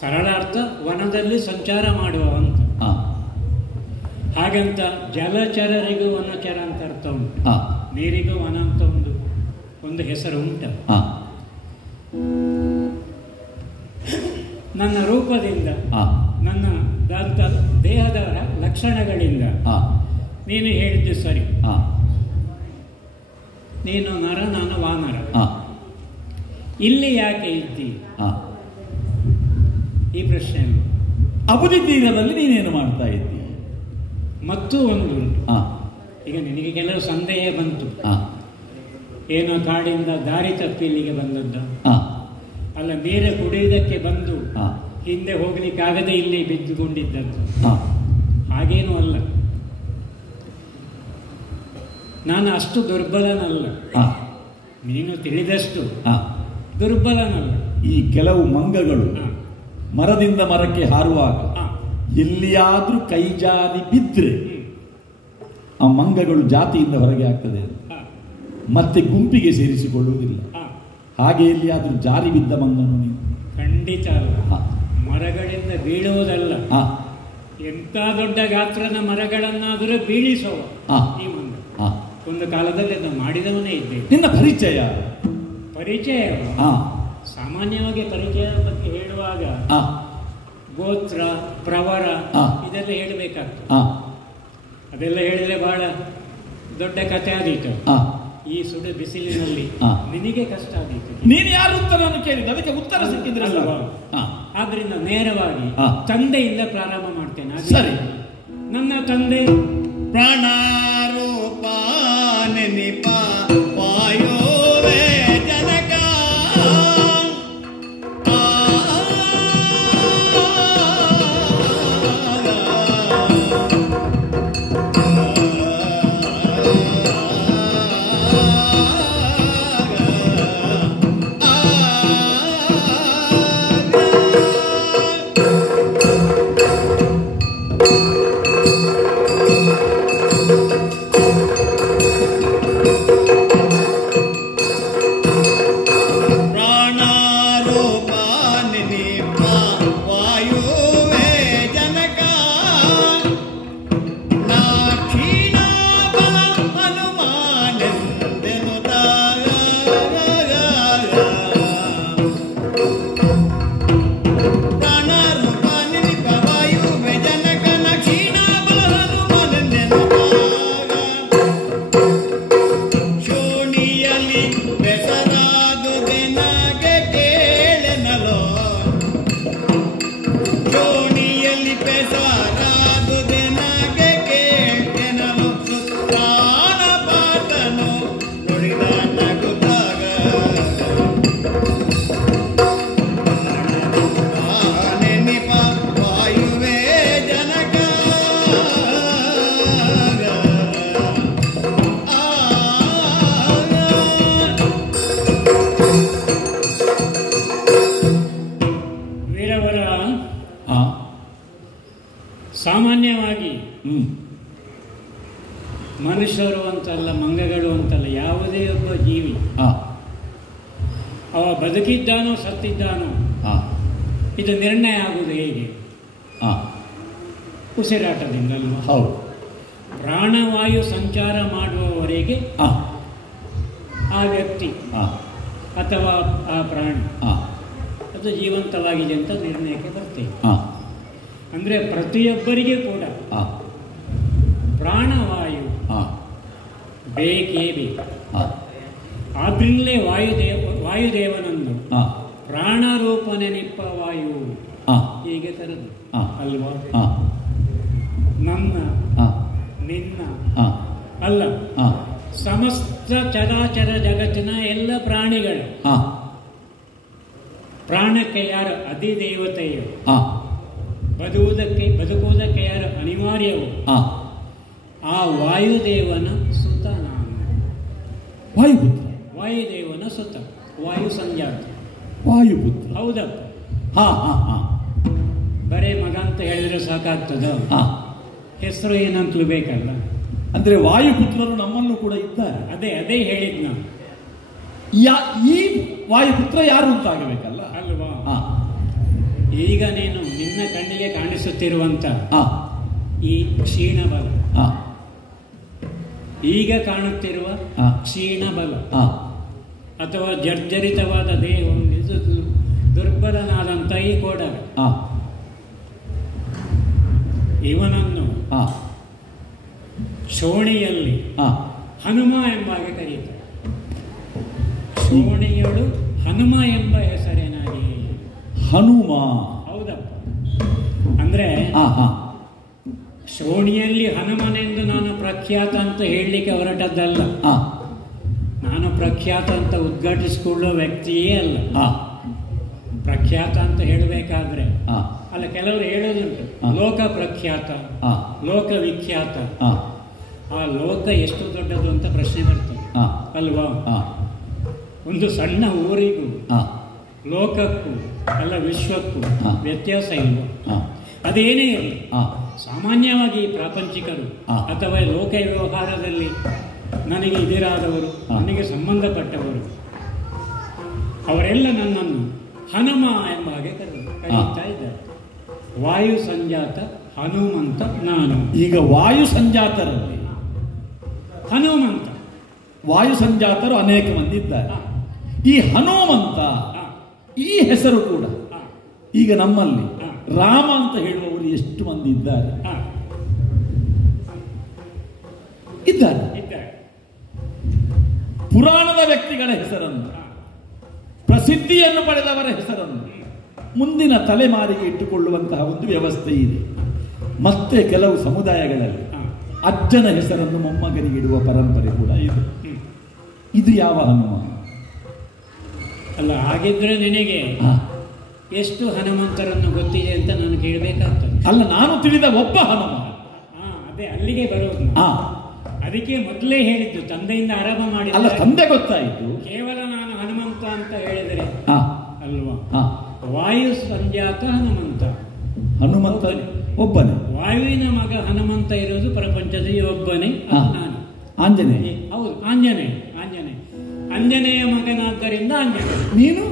ಸರಳ ಅರ್ಥ ವನದಲ್ಲಿ ಸಂಚಾರ ಮಾಡುವ ಅಂತ. ಹಾ ಹಾಗಂತ ಜಲಚರರಿಗೂ ವನಚರ ಅಂತ ಅರ್ಥ ಉಂಟು. ಹಾ ನೀರಿಗೂ ವನ ಅಂತ ಒಂದು ಹೆಸರು ಉಂಟು. ಹಾ ನನ್ನ ರೂಪದಿಂದ, ಹಾ ನನ್ನ ದೇಹದ ಲಕ್ಷಣಗಳಿಂದ ಹಾ ನೀನು ಹೇಳಿದ್ದು ಸರಿ. ಹಾ ನೀನು ನರ, ನಾನು ವಾನರ. ಹಾ ಇಲ್ಲಿ ಯಾಕೆ ಇದ್ದಿ? ಹಾ ಈ ಪ್ರಶ್ನೆ. ಅಬುದಿ ತೀರದಲ್ಲಿ ನೀನೇನು ಮಾಡ್ತಾ ಇದ್ದಿ? ಮತ್ತೂ ಒಂದು ಉಂಟು. ಹಾ ಈಗ ನಿನಗೆ ಕೆಲವು ಸಂದೇಹ ಬಂತು. ಹಾ ಏನೋ ಕಾಡಿಂದ ದಾರಿ ತಪ್ಪಿ ಇಲ್ಲಿಗೆ ಬಂದದ್ದ, ಹಾ ಅಲ್ಲ ನೀರು ಕುಡಿಯುವುದಕ್ಕೆ ಬಂದು ಹಾ ಹಿಂದೆ ಹೋಗ್ಲಿಕ್ಕಾಗದೆ ಇಲ್ಲಿ ಬಿದ್ದುಕೊಂಡಿದ್ದದ್ದು. ಹಾ ಹಾಗೇನೂ ಅಲ್ಲ. ನಾನು ಅಷ್ಟು ದುರ್ಬಲನಲ್ಲ. ಹಾ ನೀನು ತಿಳಿದಷ್ಟು ಹಾ ದುರ್ಬಲನಲ್ಲ. ಈ ಕೆಲವು ಮಂಗಗಳು ಹಾ. ಮರದಿಂದ ಮರಕ್ಕೆ ಹಾರುವಾಗ ಹಾ. ಎಲ್ಲಿಯಾದ್ರೂ ಕೈ ಜಾರಿ ಬಿದ್ದರೆ ಹ್ಮ್. ಆ ಮಂಗಗಳು ಜಾತಿಯಿಂದ ಹೊರಗೆ ಆಗ್ತದೆ, ಹಾ. ಮತ್ತೆ ಗುಂಪಿಗೆ ಸೇರಿಸಿಕೊಳ್ಳುವುದಿಲ್ಲ. ಹಾ. ಹಾಗೆ ಎಲ್ಲಿಯಾದ್ರೂ ಜಾರಿ ಬಿದ್ದ ಮಂಗನು ನೀನು? ಖಂಡಿತ ಅಲ್ಲ. ಹಾ. ಮರಗಳಿಂದ ಬೀಳುವುದಲ್ಲ. ಹಾ ಎಂಥ ದೊಡ್ಡ ಗಾತ್ರದ ಮರಗಳನ್ನಾದರೂ ಬೀಳಿಸುವ ಹಾ. ಈ ಮಂಗ. ಹಾ ಒಂದು ಕಾಲದಲ್ಲಿ ಅದನ್ನು ಮಾಡಿದವನೇ ಇದ್ದೇವೆ. ನಿನ್ನ ಪರಿಚಯ? ಪರಿಚಯ ಹಾ ಸಾಮಾನ್ಯವಾಗಿ ಪರಿಚಯ ಬಗ್ಗೆ ಹೇಳುವಾಗ ಹಾ ಗೋತ್ರ, ಪ್ರವರ ಹಾ. ಇದೆಲ್ಲ ಹೇಳಬೇಕಾಗ್ತದೆ. ಹಾ ಅದೆಲ್ಲ ಹೇಳಿದ್ರೆ ಬಹಳ ದೊಡ್ಡ ಕಥೆ ಆದೀತು. ಹಾ ಈ ಸುಡು ಬಿಸಿಲಿನಲ್ಲಿ ಹಾ. ನಿನಗೆ ಕಷ್ಟ ಆದೀತು. ನೀನು ಯಾರು ಉತ್ತರವನ್ನು ಕೇಳಿದ? ಅದಕ್ಕೆ ಉತ್ತರ ಸಿಕ್ಕಿದ್ರೆ ಅಲ್ವಾ? ಹಾ ಆದ್ರಿಂದ ನೇರವಾಗಿ ಹಾ. ತಂದೆಯಿಂದ ಪ್ರಾರಂಭ ಮಾಡ್ತೇನೆ. ಅದು ಸರಿ. ನನ್ನ ತಂದೆ ಪ್ರಾಣಾರೂಪ ನೆನಿಪ ವಾಯೋವೇ ಜನಕ ಸಾಮಾನ್ಯವಾಗಿ ಹ್ಮ್ ಮನುಷ್ಯರು ಅಂತಲ್ಲ, ಮಂಗಗಳು ಅಂತಲ್ಲ, ಯಾವುದೇ ಒಬ್ಬ ಜೀವಿ ಹಾ ಅವ ಬದುಕಿದ್ದಾನೋ ಸತ್ತಿದ್ದಾನೋ ಹಾ ಇದು ನಿರ್ಣಯ ಆಗುವುದು ಹೇಗೆ? ಹಾ ಉಸಿರಾಟದಿಂದ ಅಲ್ವಾ? ಹೌದು. ಪ್ರಾಣವಾಯು ಸಂಚಾರ ಮಾಡುವವರೆಗೆ ಹಾ ಆ ವ್ಯಕ್ತಿ ಹಾ ಅಥವಾ ಆ ಪ್ರಾಣಿ ಹಾ ಅದು ಜೀವಂತವಾಗಿದೆ ಅಂತ ನಿರ್ಣಯಕ್ಕೆ ಬರ್ತೇವೆ. ಹಾ ಅಂದರೆ ಪ್ರತಿಯೊಬ್ಬರಿಗೆ ಕೂಡ ಹಾ ಪ್ರಾಣವಾಯು ಹಾ ಬೇಕೇ ಬೇಕು. ಹಾ ಆದ್ರಿಂದಲೇ ವಾಯುದೇವನನ್ನು ಹಾ ಪ್ರಾಣರೂಪ ನೆನಪ ವಾಯು ಹಾ ಹೀಗೆ ತರದು ಹಾ ಅಲ್ವಾ? ಹಾ ನನ್ನ ಹಾ ನಿನ್ನ ಹಾ ಅಲ್ಲ, ಹಾ ಸಮಸ್ತ ಚರಾಚರ ಜಗತ್ತಿನ ಎಲ್ಲ ಪ್ರಾಣಿಗಳು ಹಾ ಪ್ರಾಣಕ್ಕೆ ಯಾರು ಅಧಿದೇವತೆಯೋ, ಹಾ ಬದುಕುವುದಕ್ಕೆ ಯಾರು ಅನಿವಾರ್ಯವೋ ಹಾ ಆ ವಾಯುದೇವನ ಸುತ ನಾನು. ವಾಯುಪುತ್ರ. ವಾಯುದೇವನ ಸುತ, ವಾಯು ಸಂಜಾತ. ವಾಯುಪುತ್ರ. ಹೌದಪ್ಪ. ಹಾ ಹಾ ಹಾ. ಬರೇ ಮಗ ಅಂತ ಹೇಳಿದ್ರೆ ಸಾಕಾಗ್ತದ? ಹಾ. ಹೆಸರು ಏನಂತಲೂ ಬೇಕಲ್ಲ. ಅಂದ್ರೆ ವಾಯುಪುತ್ರರು ನಮ್ಮಲ್ಲೂ ಕೂಡ ಇದ್ದಾರೆ. ಅದೇ ಹೇಳಿದ್ ನಾನು. ಈ ವಾಯುಪುತ್ರ ಯಾರು ಅಂತ ಆಗಬೇಕಲ್ಲ ಅಲ್ವಾ? ಹಾ. ಈಗ ನೀನು ನಿನ್ನ ಕಣ್ಣಿಗೆ ಕಾಣಿಸುತ್ತಿರುವಂತ ಹಾ. ಈ ಕ್ಷೀಣ ಬಲ, ಹಾ. ಈಗ ಕಾಣುತ್ತಿರುವ ಹಾ. ಕ್ಷೀಣ ಬಲ ಹಾ. ಅಥವಾ ಜರ್ಜರಿತವಾದ ದೇಹ, ದುರ್ಬಲನಾದಂತ ಈ ಕೋಡಗ, ಹಾ. ಇವನನ್ನು ಹಾ. ಶೋಣಿಯಲ್ಲಿ ಹಾ. ಹನುಮ ಎಂಬಾಗೆ ಕರೆಯುತ್ತಾರೆ. ಶೋಣಿಯಳು ಹನುಮ ಎಂಬ ಹೆಸರೇನಾಗಿ ಹನುಮ. ಹೌದಪ್ಪ. ಅಂದ್ರೆ ಹಾ ಹಾ. ಶೋಣಿಯಲ್ಲಿ ಹನುಮನೆಂದು ನಾನು ಪ್ರಖ್ಯಾತ ಅಂತ ಹೇಳಲಿಕ್ಕೆ ಹೊರಟದ್ದಲ್ಲ. ಹಾ. ನಾನು ಪ್ರಖ್ಯಾತ ಅಂತ ಉದ್ಘಾಟಿಸಿಕೊಳ್ಳುವ ವ್ಯಕ್ತಿಯೇ ಅಲ್ಲ. ಹಾ. ಪ್ರಖ್ಯಾತ ಅಂತ ಹೇಳಬೇಕಾದ್ರೆ ಹಾ. ಅಲ್ಲ, ಕೆಲವರು ಹೇಳೋದುಂಟು ಲೋಕ ಪ್ರಖ್ಯಾತ, ಹಾ. ಲೋಕ ವಿಖ್ಯಾತ. ಹಾ. ಆ ಲೋಕ ಎಷ್ಟು ದೊಡ್ಡದು ಅಂತ ಪ್ರಶ್ನೆ ಬರ್ತದೆ ಹಾ. ಅಲ್ವಾ? ಹಾ. ಒಂದು ಸಣ್ಣ ಊರಿಗೂ ಹಾ. ಲೋಕಕ್ಕೂ ಅಲ್ಲ ವಿಶ್ವಕ್ಕೂ ಹಾ. ವ್ಯತ್ಯಾಸ ಇಲ್ವ? ಹಾ. ಅದೇನೇ ಇರಲಿ, ಹಾ. ಸಾಮಾನ್ಯವಾಗಿ ಪ್ರಾಪಂಚಿಕರು ಹಾ. ಅಥವಾ ಲೋಕ ವ್ಯವಹಾರದಲ್ಲಿ ನನಗೆ ಇದಿರಾದವರು, ಹಾ. ನನಗೆ ಸಂಬಂಧಪಟ್ಟವರು, ಅವರೆಲ್ಲ ನನ್ನನ್ನು ಹನುಮ ಎಂಬ ಹಾಗೆ ಕರೆಯುತ್ತಾ ಇದ್ದಾರೆ. ವಾಯು ಸಂಜಾತ ಹನುಮಂತ ನಾನು. ಈಗ ವಾಯು ಸಂಜಾತರಲ್ಲಿ ಹನುಮಂತ, ವಾಯು ಸಂಜಾತರು ಅನೇಕ ಮಂದಿ ಇದ್ದಾರೆ. ಹಾ. ಈ ಹನುಮಂತ ಹಾ. ಈ ಹೆಸರು ಕೂಡ ಹಾ. ಈಗ ನಮ್ಮಲ್ಲಿ ಹಾ. ರಾಮ ಅಂತ ಹೇಳುವವರು ಎಷ್ಟು ಮಂದಿ ಇದ್ದಾರೆ? ಹಾ. ಇದ್ದಾರೆ. ಇದ್ದಾರೆ. ಪುರಾಣದ ವ್ಯಕ್ತಿಗಳ ಹೆಸರನ್ನು, ಹಾ. ಪ್ರಸಿದ್ಧಿಯನ್ನು ಪಡೆದವರ ಹೆಸರನ್ನು ಮುಂದಿನ ತಲೆಮಾರಿಗೆ ಇಟ್ಟುಕೊಳ್ಳುವಂತಹ ಒಂದು ವ್ಯವಸ್ಥೆ ಇದೆ. ಮತ್ತೆ ಕೆಲವು ಸಮುದಾಯಗಳಲ್ಲಿ ಹಾ. ಅಜ್ಜನ ಹೆಸರನ್ನು ಮೊಮ್ಮಗನಿಗೆ ಇಡುವ ಪರಂಪರೆ ಕೂಡ ಇದೆ. ಇದು ಯಾವ ಹನುಮ? ಅಲ್ಲ, ಹಾಗಿದ್ರೆ ನಿನಗೆ ಹಾ. ಎಷ್ಟು ಹನುಮಂತರನ್ನು ಗೊತ್ತಿದೆ ಅಂತ ನಾನು ಕೇಳಬೇಕಾಗ್ತದೆ. ಅಲ್ಲ, ನಾನು ತಿಳಿದ ಒಬ್ಬ ಹನುಮ. ಅದೇ ಅಲ್ಲಿಗೆ ಬರೋದು ನಾನು. ಹಾ. ಅದಕ್ಕೆ ಮೊದಲೇ ಹೇಳಿದ್ದು, ತಂದೆಯಿಂದ ಆರಂಭ ಮಾಡಿ. ಅಲ್ಲ, ತಂದೆ ಗೊತ್ತಾಯಿತು. ಕೇವಲ ನಾನು ಹನುಮಂತ ಅಂತ ಹೇಳಿದರೆ ಹಾ. ಅಲ್ವಾ? ಹಾ. ವಾಯು ಸಂಜಾತ ಹನುಮಂತ, ಹನುಮಂತ ಒಬ್ಬನೇ. ವಾಯುವಿನ ಮಗ ಹನುಮಂತ ಇರೋದು ಪ್ರಪಂಚದಲ್ಲಿ ಒಬ್ಬನೇ, ಹಾ. ನಾನು. ಆಂಜನೇಯ. ಹೌದು, ಆಂಜನೇಯ. ಆಂಜನೇಯ ಮಗನಾದ್ದರಿಂದ ಆಂಜನೇಯ. ನೀನು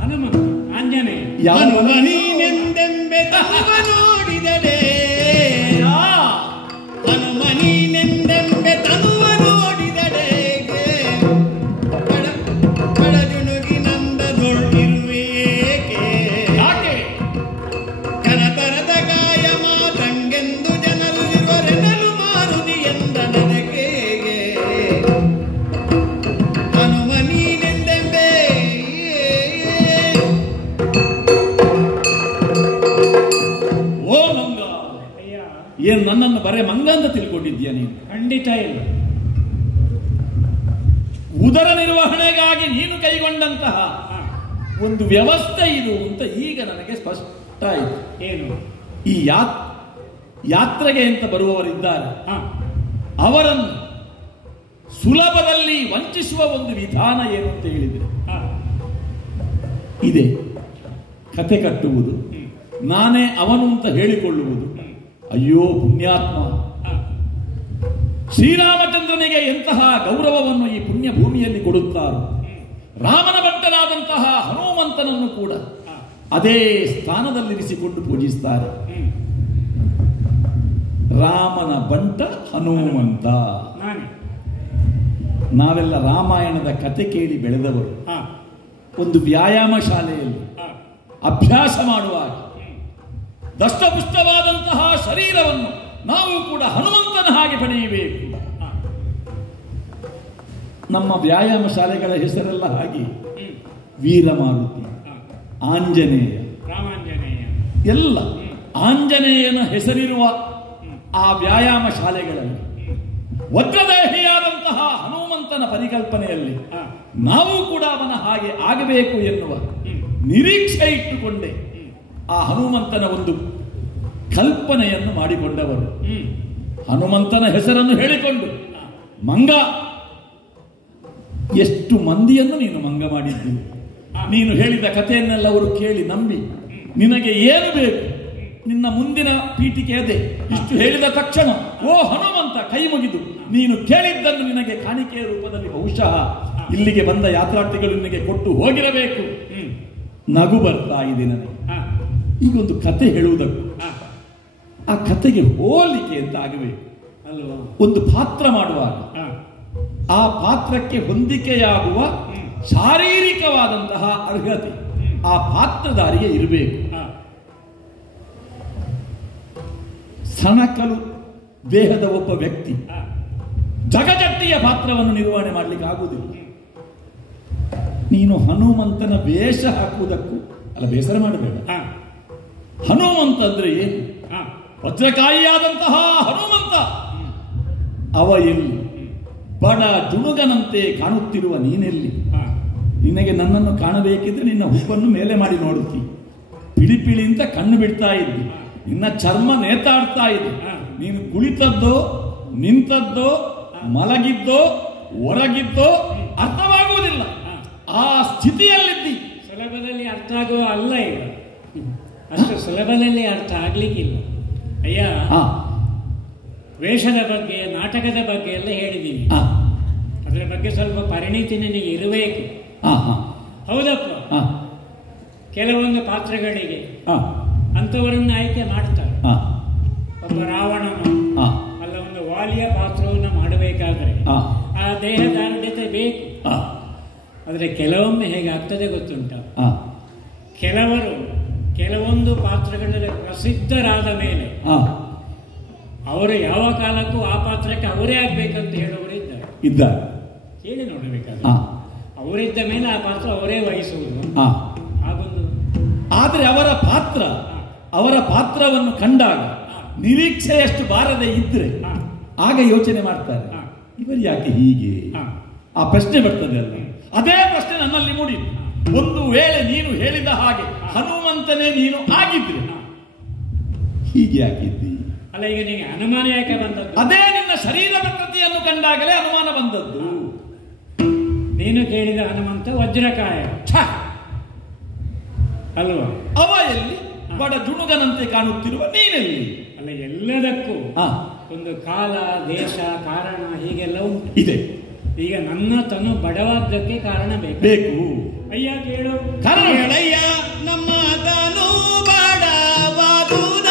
ಹನುಮಂತ, ಆಂಜನೇಯ. ಹನುಮ ನೀನೆಂದೆಂಬೆ ತನುವ ನೋಡಿದಡೆ, ಹನುಮ ನೀನೆಂದೆಂಬೆ ತನುವ ನೋಡಿದಡೆಗೆ ಕಡಜುಣುಗಿ ನಂದದೊಳ್ಳಿರುವೇಕೆ ಕನತರದ ಗಾಯ ಮಾತಂಗೆಂದು ಜನರು ಇರುವರೆನಲು ಮಾರುದಿ ಎಂದ ನನಗೇಗೆ ಹನುಮ ನೀನೆಂದೆಂಬೆ. ಓ ಮಂಗ, ಏನು ನನ್ನನ್ನು ಬರೇ ಮಂಗ ಅಂತ ತಿಳ್ಕೊಂಡಿದ್ಯಾ ನೀನು? ಖಂಡಿತ ಇಲ್ಲ. ಉದರ ನಿರ್ವಹಣೆಗಾಗಿ ನೀನು ಕೈಗೊಂಡಂತಹ ಒಂದು ವ್ಯವಸ್ಥೆ ಇದು ಅಂತ ಈಗ ನನಗೆ ಸ್ಪಷ್ಟ ಆಯಿತು. ಏನು? ಈ ಯಾತ್ರೆಗೆ ಅಂತ ಬರುವವರಿದ್ದಾರೆ, ಹಾ. ಅವರನ್ನು ಸುಲಭದಲ್ಲಿ ವಂಚಿಸುವ ಒಂದು ವಿಧಾನ ಏನು ಅಂತ ಹೇಳಿದರೆ ಹಾ. ಇದೆ. ಕತೆ ಕಟ್ಟುವುದು, ನಾನೇ ಅವನು ಅಂತ ಹೇಳಿಕೊಳ್ಳುವುದು. ಅಯ್ಯೋ ಪುಣ್ಯಾತ್ಮ, ಹಾ. ಶ್ರೀರಾಮಚಂದ್ರನಿಗೆ ಎಂತಹ ಗೌರವವನ್ನು ಈ ಪುಣ್ಯ ಭೂಮಿಯಲ್ಲಿ ಕೊಡುತ್ತಾರೋ, ರಾಮನ ಬಂಟನಾದಂತಹ ಹನುಮಂತನನ್ನು ಕೂಡ ಅದೇ ಸ್ಥಾನದಲ್ಲಿರಿಸಿಕೊಂಡು ಪೂಜಿಸ್ತಾರೆ. ರಾಮನ ಬಂಟ ಹನುಮಂತ. ನಾನೇ. ನಾವೆಲ್ಲ ರಾಮಾಯಣದ ಕತೆ ಕೇಳಿ ಬೆಳೆದವರು. ಹಾ. ಒಂದು ವ್ಯಾಯಾಮ ಶಾಲೆಯಲ್ಲಿ ಹಾ. ಅಭ್ಯಾಸ ಮಾಡುವಾಗ ದಷ್ಟಪುಷ್ಟವಾದಂತಹ ಶರೀರವನ್ನು ನಾವು ಕೂಡ ಹನುಮಂತನ ಹಾಗೆ ಪಡೆಯಬೇಕು. ಹಾ. ನಮ್ಮ ವ್ಯಾಯಾಮ ಶಾಲೆಗಳ ಹೆಸರೆಲ್ಲ ಹಾಗೆ: ವೀರಮಾರುತಿ, ಹಾ. ಆಂಜನೇಯ, ರಾಮಾಂಜನೇಯ ಎಲ್ಲ ಆಂಜನೇಯನ ಹೆಸರಿರುವ ಆ ವ್ಯಾಯಾಮ ಶಾಲೆಗಳಲ್ಲಿ ವಜ್ರದೇಹಿಯಾದಂತಹ ಹನುಮಂತನ ಪರಿಕಲ್ಪನೆಯಲ್ಲಿ ಹಾ. ನಾವು ಕೂಡ ಅವನ ಹಾಗೆ ಆಗಬೇಕು ಎನ್ನುವ ನಿರೀಕ್ಷೆ ಇಟ್ಟುಕೊಂಡೇ ಆ ಹನುಮಂತನ ಒಂದು ಕಲ್ಪನೆಯನ್ನು ಮಾಡಿಕೊಂಡವರು. ಹನುಮಂತನ ಹೆಸರನ್ನು ಹೇಳಿಕೊಂಡು ಮಂಗ, ಎಷ್ಟು ಮಂದಿಯನ್ನು ನೀನು ಮಂಗ ಮಾಡಿದ್ದು. ನೀನು ಹೇಳಿದ ಕಥೆಯನ್ನೆಲ್ಲ ಅವರು ಕೇಳಿ ನಂಬಿ ನಿನಗೆ ಏನು ಬೇಕು ನಿನ್ನ ಮುಂದಿನ ಪೀಠಿಕೆ ಅದೇ. ಇಷ್ಟು ಹೇಳಿದ ತಕ್ಷಣ ಓ ಹನುಮಂತ ಕೈ ಮುಗಿದು ನೀನು ಕೇಳಿದ್ದನ್ನು ನಿನಗೆ ಕಾಣಿಕೆಯ ರೂಪದಲ್ಲಿ ಬಹುಶಃ ಇಲ್ಲಿಗೆ ಬಂದ ಯಾತ್ರಾರ್ಥಿಗಳು ನಿನಗೆ ಕೊಟ್ಟು ಹೋಗಿರಬೇಕು. ನಗು ಬರ್ತಾ ಇದೆ ನನಗೆ. ಈಗ ಒಂದು ಕತೆ ಹೇಳುವುದಕ್ಕೂ ಆ ಕತೆಗೆ ಹೋಲಿಕೆ ಅಂತ ಆಗಬೇಕು ಅಲ್ವಾ? ಒಂದು ಪಾತ್ರ ಮಾಡುವಾಗ ಆ ಪಾತ್ರಕ್ಕೆ ಹೊಂದಿಕೆಯಾಗುವ ಶಾರೀರಿಕವಾದಂತಹ ಅರ್ಹತೆ ಆ ಪಾತ್ರಧಾರಿಗೆ ಇರಬೇಕು. ಸಣಕಲು ದೇಹದ ಒಬ್ಬ ವ್ಯಕ್ತಿ ಜಗಜಟ್ಟಿಯ ಪಾತ್ರವನ್ನು ನಿರ್ವಹಣೆ ಮಾಡಲಿಕ್ಕೆ ಆಗುವುದಿಲ್ಲ. ನೀನು ಹನುಮಂತನ ವೇಷ ಹಾಕುವುದಕ್ಕೂ ಅಲ್ಲ, ಬೇಸರ ಮಾಡಬೇಡ. ಹನುಮಂತ ಅಂದ್ರೆ ಏನು? ವಜ್ರಕಾಯಿಯಾದಂತಹ ಹನುಮಂತ. ಅವ ಎಲ್ಲಿ? ಬಡ ಜುಣುಗನಂತೆ ಕಾಣುತ್ತಿರುವ ನೀನೆಲ್ಲಿ? ನಿನಗೆ ನನ್ನನ್ನು ಕಾಣಬೇಕಿದ್ರೆ ನಿನ್ನ ಹುಬ್ಬನ್ನು ಮೇಲೆ ಮಾಡಿ ನೋಡುತ್ತಿ. ಪಿಳಿ ಅಂತ ಕಣ್ಣು ಬಿಡ್ತಾ ಇದ್ದಿ. ನಿನ್ನ ಚರ್ಮ ನೇತಾಡ್ತಾ ಇದೆ. ನೀನು ಕುಳಿತದ್ದೋ ನಿಂತದ್ದೋ ಮಲಗಿದ್ದೋ ಹೊರಗಿದ್ದೋ ಅರ್ಥವಾಗುವುದಿಲ್ಲ. ಆ ಸ್ಥಿತಿಯಲ್ಲಿದ್ದಿ. ಸುಲಭದಲ್ಲಿ ಅರ್ಥ ಆಗುವ ಅಲ್ಲ ಈಗ, ಅಷ್ಟು ಸುಲಭದಲ್ಲಿ ಅರ್ಥ ಆಗ್ಲಿಕ್ಕಿಲ್ಲ. ಅಯ್ಯ, ವೇಷದ ಬಗ್ಗೆ ನಾಟಕದ ಬಗ್ಗೆ ಎಲ್ಲ ಹೇಳಿದ್ದೀನಿ. ಅದರ ಬಗ್ಗೆ ಸ್ವಲ್ಪ ಪರಿಣಿತಿ ನನಗೆ ಇರಬೇಕು. ಹೌದಪ್ಪ, ಕೆಲವೊಂದು ಪಾತ್ರಗಳಿಗೆ ಅಂಥವರನ್ನು ಆಯ್ಕೆ ಮಾಡ್ತಾರೆ. ಒಬ್ಬ ರಾವಣನು ಅಲ್ಲ ಒಂದು ವಾಲಿಯ ಪಾತ್ರವನ್ನು ಮಾಡಬೇಕಾದ್ರೆ ಆ ದೇಹದಾರ್ಢ್ಯತೆ ಬೇಕು. ಆದರೆ ಕೆಲವೊಮ್ಮೆ ಹೇಗಾಗ್ತದೆ ಗೊತ್ತುಂಟ, ಕೆಲವೊಂದು ಪಾತ್ರಗಳಲ್ಲಿ ಪ್ರಸಿದ್ಧರಾದ ಮೇಲೆ ಅವರು ಯಾವ ಕಾಲಕ್ಕೂ ಆ ಪಾತ್ರಕ್ಕೆ ಅವರೇ ಆಗ್ಬೇಕಂತ ಹೇಳುವವರು ಇದ್ದಾರೆ. ಹೇಳಿ ನೋಡಬೇಕಾದ್ರೆ ಅವರಿದ್ದ ಮೇಲೆ ಆ ಪಾತ್ರ ಅವರೇ ವಹಿಸುವುದು ಹಾಗೊಂದು. ಆದರೆ ಅವರ ಪಾತ್ರವನ್ನು ಕಂಡಾಗ ನಿರೀಕ್ಷೆಯಷ್ಟು ಬಾರದೆ ಇದ್ರೆ ಆಗ ಯೋಚನೆ ಮಾಡ್ತಾರೆ, ಇವರು ಯಾಕೆ ಹೀಗೆ? ಆ ಪ್ರಶ್ನೆ ಬರ್ತದೆ ಅಲ್ಲ. ಅದೇ ಪ್ರಶ್ನೆ ನನ್ನಲ್ಲಿ ಮೂಡಿ. ಒಂದು ವೇಳೆ ನೀನು ಹೇಳಿದ ಹಾಗೆ ಹನುಮಂತನೇ ನೀನು ಆಗಿದ್ರೆ ಹೀಗೆ ಆಗಿದ್ದಿ ಅಲ್ಲ. ಈಗ ನಿಮಗೆ ಅನುಮಾನ ಯಾಕೆ ಬಂದದ್ದು? ಅದೇ ನಿನ್ನ ಶರೀರದ ಪ್ರತಿಯನ್ನು ಕಂಡಾಗಲೇ ಅನುಮಾನ ಬಂದದ್ದು. ನೀನು ಕೇಳಿದ ಹನುಮಂತ ವಜ್ರಕಾಯ ಅಲ್ವಾ? ಅವ ಎಲ್ಲಿ? ಬಡ ಜುಣುಗನಂತೆ ಕಾಣುತ್ತಿರುವ ನೀನೆಲ್ಲಿ? ಅಲ್ಲ, ಎಲ್ಲದಕ್ಕೂ ಒಂದು ಕಾಲ ದೇಶ ಕಾರಣ ಹೀಗೆಲ್ಲ ಉಂಟು ಇದೆ. ಈಗ ನನ್ನ ತನು ಬಡವಾದ್ದಕ್ಕೆ ಕಾರಣ ಬೇಕು. ಅಯ್ಯ ಕೇಳು, ಹೇಳಯ್ಯ ನಮ್ಮ ತನು ಬಡವಾದುದ.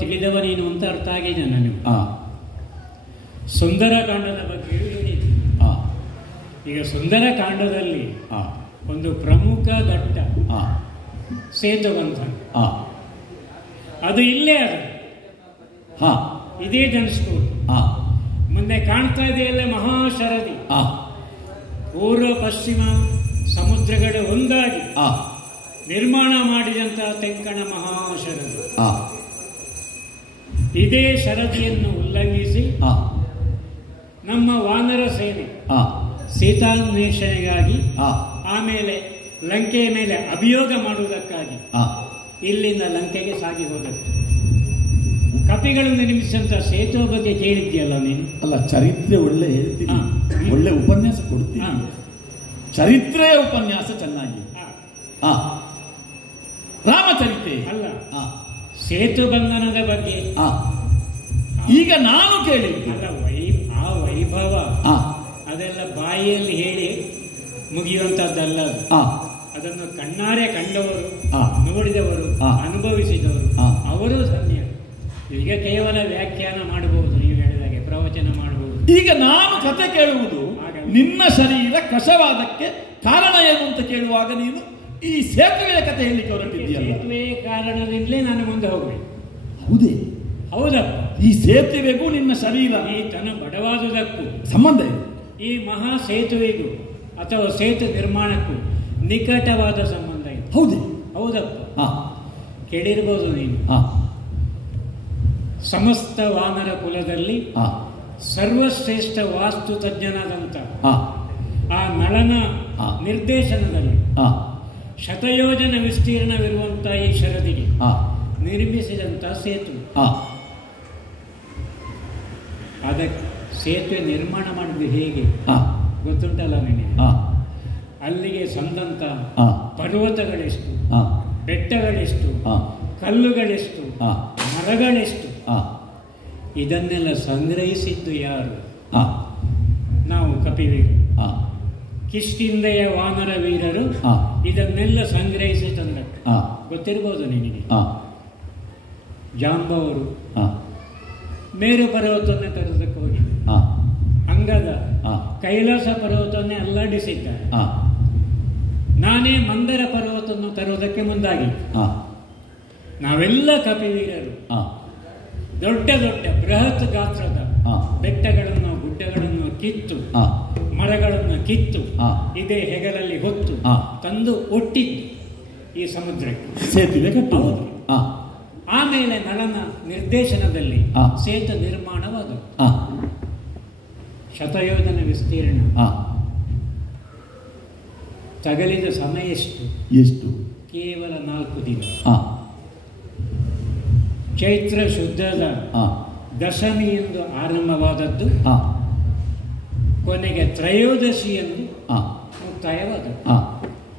ತಿಳಿದವ ನೀನು ಅಂತ ಅರ್ಥ ಆಗಿದೆ ನನಗೆ. ಸುಂದರಕಾಂಡದ ಬಗ್ಗೆ ಹೇಳಿದೆ. ಈಗ ಸುಂದರಕಾಂಡದಲ್ಲಿ ಒಂದು ಪ್ರಮುಖ ಘಟ್ಟ ಸೇತುವಂತ ಅದು ಇಲ್ಲೇ ಅದ ಇದೇ ಧನುಷ್ಕೋಟಿ ಮುಂದೆ ಕಾಣ್ತಾ ಇದೆಯಲ್ಲ ಮಹಾಶರದಿ, ಪೂರ್ವ ಪಶ್ಚಿಮ ಸಮುದ್ರಗಳು ಒಂದಾಗಿ ನಿರ್ಮಾಣ ಮಾಡಿದಂತಹ ತೆಂಕಣ ಮಹಾಶರದಿ. ಇದೇ ಶರದಿಯನ್ನು ಉಲ್ಲಂಘಿಸಿ ನಮ್ಮ ವಾನರ ಸೇನೆ ಸೀತಾನ್ವೇಷಣೆಗಾಗಿ ಆಮೇಲೆ ಲಂಕೆಯ ಮೇಲೆ ಅಭಿಯೋಗ ಮಾಡುವುದಕ್ಕಾಗಿ ಇಲ್ಲಿಂದ ಲಂಕೆಗೆ ಸಾಗಿ ಹೋದದ್ದು. ಕಪಿಗಳನ್ನು ನಿರ್ಮಿಸಿದಂತ ಸೇತುವೆ ಬಗ್ಗೆ ಕೇಳಿದ್ಯಲ್ಲ ನೀನು? ಅಲ್ಲ, ಚರಿತ್ರೆ ಒಳ್ಳೆ ಹೇಳ್ತೀನಿ, ಒಳ್ಳೆ ಉಪನ್ಯಾಸ ಕೊಡ್ತೀನಿ. ಚರಿತ್ರೆಯ ಉಪನ್ಯಾಸ ಚೆನ್ನಾಗಿ. ರಾಮಚರಿತೆ ಅಲ್ಲ, ಸೇತು ಬಂಧನದ ಬಗ್ಗೆ. ಈಗ ನಾನು ಕೇಳಿದ್ದೆ. ಆ ವೈಭವ ಅದೆಲ್ಲ ಬಾಯಿಯಲ್ಲಿ ಹೇಳಿ ಮುಗಿಯುವಂತದ್ದಲ್ಲ. ಅದನ್ನು ಕಣ್ಣಾರೆ ಕಂಡವರು, ನೋಡಿದವರು, ಅನುಭವಿಸಿದವರು ಅವರು ಧನ್ಯ. ಈಗ ಕೇವಲ ವ್ಯಾಖ್ಯಾನ ಮಾಡಬಹುದು, ನೀವು ಹೇಳಿದಾಗೆ ಪ್ರವಚನ ಮಾಡಬಹುದು. ಈಗ ನಾನು ಕಥೆ ಕೇಳುವುದು ನಿನ್ನ ಶರೀರ ಕಷವಾದಕ್ಕೆ ಕಾರಣ ಏನು ಅಂತ ಕೇಳುವಾಗ ನೀನು ಈ ಸೇತುವೆಯ ಕಥೆ ಹೇಳಲಿಕ್ಕೆ ಹೊರಟಿದ್ದೀಯಲ್ಲ. ಸೇತುವೆ ಕಾರಣದಿಂದಲೇ ನಾನು ಮುಂದೆ ಹೋಗ್ಬೇಕು. ಹೌದೇ? ಹೌದಪ್ಪ. ಈ ಸೇತುವೆಗೂ ನಿನ್ನ ಶರೀರ ಈ ತನ ಬಡವಾದುದಕ್ಕೂ ಸಂಬಂಧ ಇದೆ. ಈ ಮಹಾ ಸೇತುವೆಗೂ ಅಥವಾ ಸೇತು ನಿರ್ಮಾಣಕ್ಕೂ ನಿಕಟವಾದ ಸಂಬಂಧ ಇದೆ. ಹೌದೇ? ಹೌದಪ್ಪ. ಕೇಳಿರ್ಬೋದು ನೀನು. ಸಮಸ್ತ ವಾನರ ಕುಲದಲ್ಲಿ ಸರ್ವಶ್ರೇಷ್ಠ ವಾಸ್ತು ತಜ್ಞನಾದಂತ ಆ ನಳನ ನಿರ್ದೇಶನದಲ್ಲಿ ಶತಯೋಜನ ವಿಸ್ತೀರ್ಣವಿರುವಂತಹ ಈ ಶರದಿಗೆ ನಿರ್ಮಿಸಿದಂತ ಸೇತುವೆ. ಅದಕ್ಕೆ ಸೇತುವೆ ನಿರ್ಮಾಣ ಮಾಡಿದ್ದು ಹೇಗೆ ಗೊತ್ತುಂಟಲ್ಲ ನಿನಗೆ? ಅಲ್ಲಿಗೆ ಸಂದಂತ ಪರ್ವತಗಳೆಷ್ಟು, ಬೆಟ್ಟಗಳೆಷ್ಟು, ಕಲ್ಲುಗಳೆಷ್ಟು, ಮರಗಳೆಷ್ಟು, ಇದನ್ನೆಲ್ಲ ಸಂಗ್ರಹಿಸಿದ್ದು ಯಾರು? ನಾವು ಕಪಿವೀರರು, ಕಿಷ್ಕಿಂಧೆಯ ವಾನರ ವೀರರು ಇದನ್ನೆಲ್ಲ ಸಂಗ್ರಹಿಸಿ ತಂದಕ್ಕೆ. ಗೊತ್ತಿರ್ಬೋದು ನಿನಗೆ. ಜಾಂಬವರು ಮೇರು ಪರ್ವತವನ್ನೇ ತರುವುದಕ್ಕೆ ಹೋಗಿ ಅಂಗದ ಕೈಲಾಸ ಪರ್ವತವನ್ನೇ ಅಲ್ಲಾಡಿಸಿದ್ದಾರೆ. ನಾನೇ ಮಂದರ ಪರ್ವತವನ್ನು ತರುವುದಕ್ಕೆ ಮುಂದಾಗಿ ನಾವೆಲ್ಲ ಕಪಿವೀರರು ದೊಡ್ಡ ದೊಡ್ಡ ಬೃಹತ್ ಗಾತ್ರದ ಬೆಟ್ಟಗಳನ್ನು ಗುಡ್ಡಗಳನ್ನು ಕಿತ್ತು, ಮರಗಳನ್ನು ಕಿತ್ತು ಇದೇ ಹೆಗಲಲ್ಲಿ ಹೊತ್ತು ತಂದು ಒಟ್ಟಿದ್ದು ಈ ಸಮುದ್ರಕ್ಕೆ ಸೇತುವೆ ಕಟ್ಟುವುದು. ಆಮೇಲೆ ನಳನ ನಿರ್ದೇಶನದಲ್ಲಿ ಸೇತು ನಿರ್ಮಾಣವಾದವು. ಶತಯೋಜನ ವಿಸ್ತೀರ್ಣ. ತಗಲಿದ ಸಮಯ ಎಷ್ಟು? ಕೇವಲ 4 ದಿನ. ಚೈತ್ರ ಶುದ್ಧದ ದಶಮಿ ಎಂದು ಆರಂಭವಾದದ್ದು, ಕೊನೆಗೆ ತ್ರಯೋದಶಿ ಎಂದು ಮುಕ್ತಾಯವಾದದ್ದು.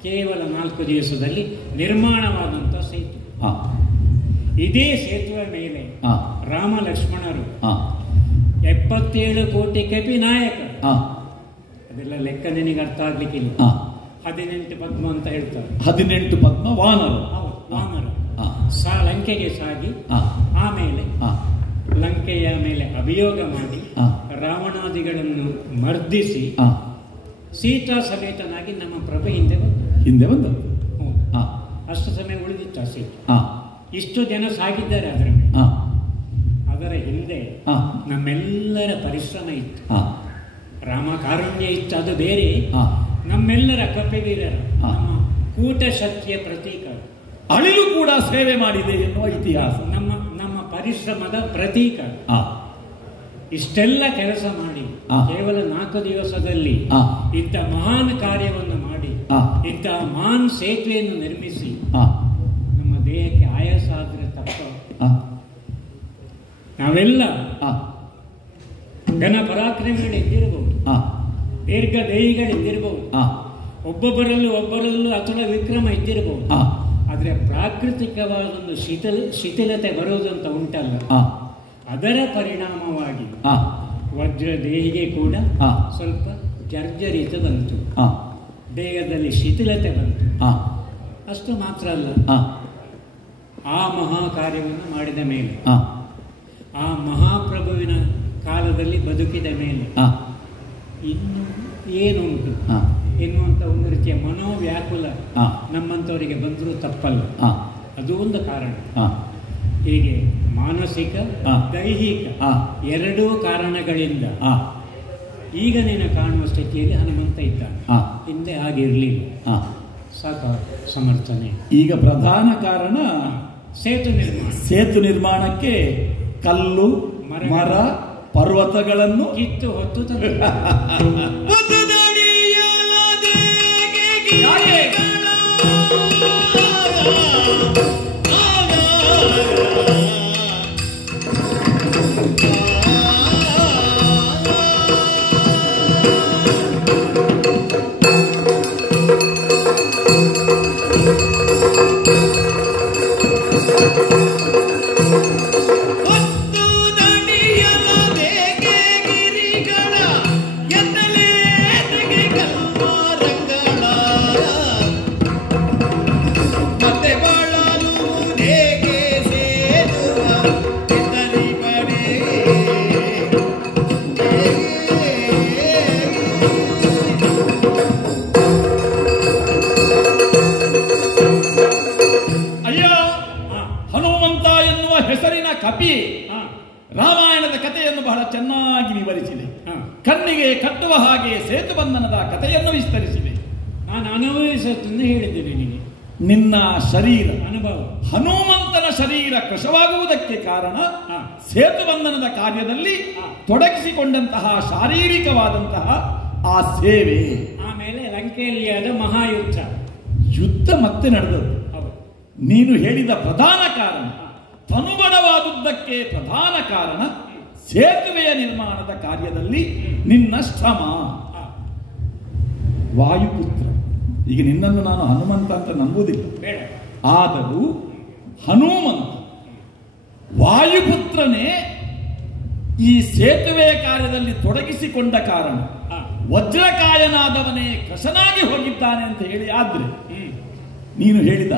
ಕೇವಲ 4 ದಿವಸದಲ್ಲಿ ನಿರ್ಮಾಣವಾದಂಥ ಸೇತುವೆ. ಇದೇ ಸೇತುವೆ ಮೇಲೆ ರಾಮ ಲಕ್ಷ್ಮಣರು 77 ಕೋಟಿ ಕಪಿ ನಾಯಕರು. ಅದೆಲ್ಲ ಲೆಕ್ಕ ನಿನಗೆ ಅರ್ಥ ಆಗ್ಲಿಕ್ಕಿಲ್ಲ. 18 ಪದ್ಮ ಅಂತ ಹೇಳ್ತಾರೆ. 18 ಪದ್ಮ ವಾನರು. ವಾನರು ಲಂಕೆಗೆ ಸಾಗಿ ಆಮೇಲೆ ಲಂಕೆಯ ಮೇಲೆ ಅಭಿಯೋಗ ಮಾಡಿ ರಾವಣಾದಿಗಳನ್ನು ಮರ್ದಿಸಿ ಸೀತಾ ಸಮೇತನಾಗಿ ನಮ್ಮ ಪ್ರಭು ಹಿಂದೆ ಬಂದ. ಅಷ್ಟು ಸಮಯ ಉಳಿದಿತ್ತು ಆ ಸೀತೆ. ಇಷ್ಟು ಜನ ಸಾಗಿದ್ದಾರೆ ಅದರ ಮೇಲೆ. ಅದರ ಹಿಂದೆ ನಮ್ಮೆಲ್ಲರ ಪರಿಶ್ರಮ ಇತ್ತು, ರಾಮ ಕಾರುಣ್ಯ ಇತ್ತು, ಅದು ಬೇರೆ. ನಮ್ಮೆಲ್ಲರ ಕಪಿವೀರರ ನಮ್ಮ ಕೂಟ ಶಕ್ತಿಯ ಪ್ರತೀಕ. ಅಳಿಲು ಕೂಡ ಸೇವೆ ಮಾಡಿದೆ ಎನ್ನುವ ಇತಿಹಾಸ ನಮ್ಮ ಪರಿಶ್ರಮದ ಪ್ರತೀಕ. ಇಷ್ಟೆಲ್ಲ ಕೆಲಸ ಮಾಡಿ ಕೇವಲ 4 ದಿವಸದಲ್ಲಿ ಇಂಥ ಮಹಾನ್ ಕಾರ್ಯವನ್ನು ಮಾಡಿ ಇಂಥ ಮಹಾನ್ ಸೇತುವೆಯನ್ನು ನಿರ್ಮಿಸಿ ನಮ್ಮ ದೇಹಕ್ಕೆ ಆಯಾಸ ಆದ್ರೆ ತಪ್ಪ. ನಾವೆಲ್ಲ ಘನ ಪರಾಕ್ರಮಿಗಳಿದ್ದಿರಬಹುದು, ದೀರ್ಘ ದೇಹಿಗಳಿದ್ದಿರಬಹುದು, ಒಬ್ಬೊಬ್ಬರಲ್ಲೂ ಅತುಲ ವಿಕ್ರಮ ಇದ್ದಿರಬಹುದು. ಆದ್ರೆ ಪ್ರಾಕೃತಿಕವಾದೊಂದು ಶಿಥಿಲತೆ ಬರುವುದಂತ ಉಂಟಲ್ಲ, ಅದರ ಪರಿಣಾಮವಾಗಿ ವಜ್ರ ದೇಹಿಗೆ ಕೂಡ ಸ್ವಲ್ಪ ಜರ್ಜರಿತ ಬಂತು, ದೇಹದಲ್ಲಿ ಶಿಥಿಲತೆ ಬಂತು. ಅಷ್ಟು ಮಾತ್ರ ಅಲ್ಲ, ಆ ಮಹಾ ಕಾರ್ಯವನ್ನು ಮಾಡಿದ ಮೇಲೆ, ಆ ಮಹಾಪ್ರಭುವಿನ ಕಾಲದಲ್ಲಿ ಬದುಕಿದ ಮೇಲೆ ಇನ್ನು ಏನುಂಟು ಎನ್ನುವಂತ ಒಂದು ರೀತಿಯ ಮನೋವ್ಯಾಕುಲ ನಮ್ಮಂಥವರಿಗೆ ಬಂದರೂ ತಪ್ಪಲ್ಲ. ಅದು ಒಂದು ಕಾರಣ. ಹೀಗೆ ಮಾನಸಿಕ ಹಾ. ದೈಹಿಕ ಹಾ. ಎರಡೂ ಕಾರಣಗಳಿಂದ ಆ, ಈಗ ನೀನು ಕಾಣುವ ಸ್ಥಿತಿಯಲ್ಲಿ ಹನುಮಂತ ಇದ್ದಾನೆ. ಆ, ಹಿಂದೆ ಹಾಗಿರಲಿಲ್ಲ. ಆ. ಸಾಕ ಸಮರ್ಥನೆ. ಈಗ ಪ್ರಧಾನ ಕಾರಣ ಸೇತು ನಿರ್ಮಾಣ, ಸೇತು ನಿರ್ಮಾಣಕ್ಕೆ ಕಲ್ಲು ಮರ ಪರ್ವತಗಳನ್ನು ಕಿತ್ತು ಹೊತ್ತು ತಂದ. ಕಪಿ ರಾಮಾಯಣದ ಕಥೆಯನ್ನು ಬಹಳ ಚೆನ್ನಾಗಿ ವಿವರಿಸಿದೆ. ಕಣ್ಣಿಗೆ ಕಟ್ಟುವ ಹಾಗೆ ಸೇತುಬಂಧನದ ಕಥೆಯನ್ನು ವಿಸ್ತರಿಸಿದೆ. ನಾನು ಅನುಭವಿಸುತ್ತಂದು ಹೇಳಿದ್ದೇನೆ ನಿನಗೆ. ನಿನ್ನ ಶರೀರ ಅನುಭವ, ಹನುಮಂತನ ಶರೀರ ಕೃಶವಾಗುವುದಕ್ಕೆ ಕಾರಣ ಸೇತುಬಂಧನದ ಕಾರ್ಯದಲ್ಲಿ ತೊಡಗಿಸಿಕೊಂಡಂತಹ ಶಾರೀರಿಕವಾದಂತಹ ಆ ಸೇವೆ. ಆಮೇಲೆ ಲಂಕೆಯಲ್ಲಿ ಆದ ಮಹಾಯುದ್ಧ, ಯುದ್ಧ ಮತ್ತೆ ನಡೆದದ್ದು. ನೀನು ಹೇಳಿದ ಪ್ರಧಾನ ಕಾರಣ ತನುಬಡವಾದುದಕ್ಕೆ ಪ್ರಧಾನ ಕಾರಣ ಸೇತುವೆಯ ನಿರ್ಮಾಣದ ಕಾರ್ಯದಲ್ಲಿ ನಿನ್ನ ಶ್ರಮ. ವಾಯುಪುತ್ರ, ಈಗ ನಿನ್ನನ್ನು ನಾನು ಹನುಮಂತ ಅಂತ ನಂಬುವುದಿಲ್ಲ, ಆದರೂ ಹನುಮಂತ ವಾಯುಪುತ್ರನೇ ಈ ಸೇತುವೆಯ ಕಾರ್ಯದಲ್ಲಿ ತೊಡಗಿಸಿಕೊಂಡ ಕಾರಣ ವಜ್ರಕಾಯನಾದವನೇ ಕಸನಾಗಿ ಹೋಗಿದ್ದಾನೆ ಅಂತ ಹೇಳಿ. ಆದ್ರೆ ನೀನು ಹೇಳಿದ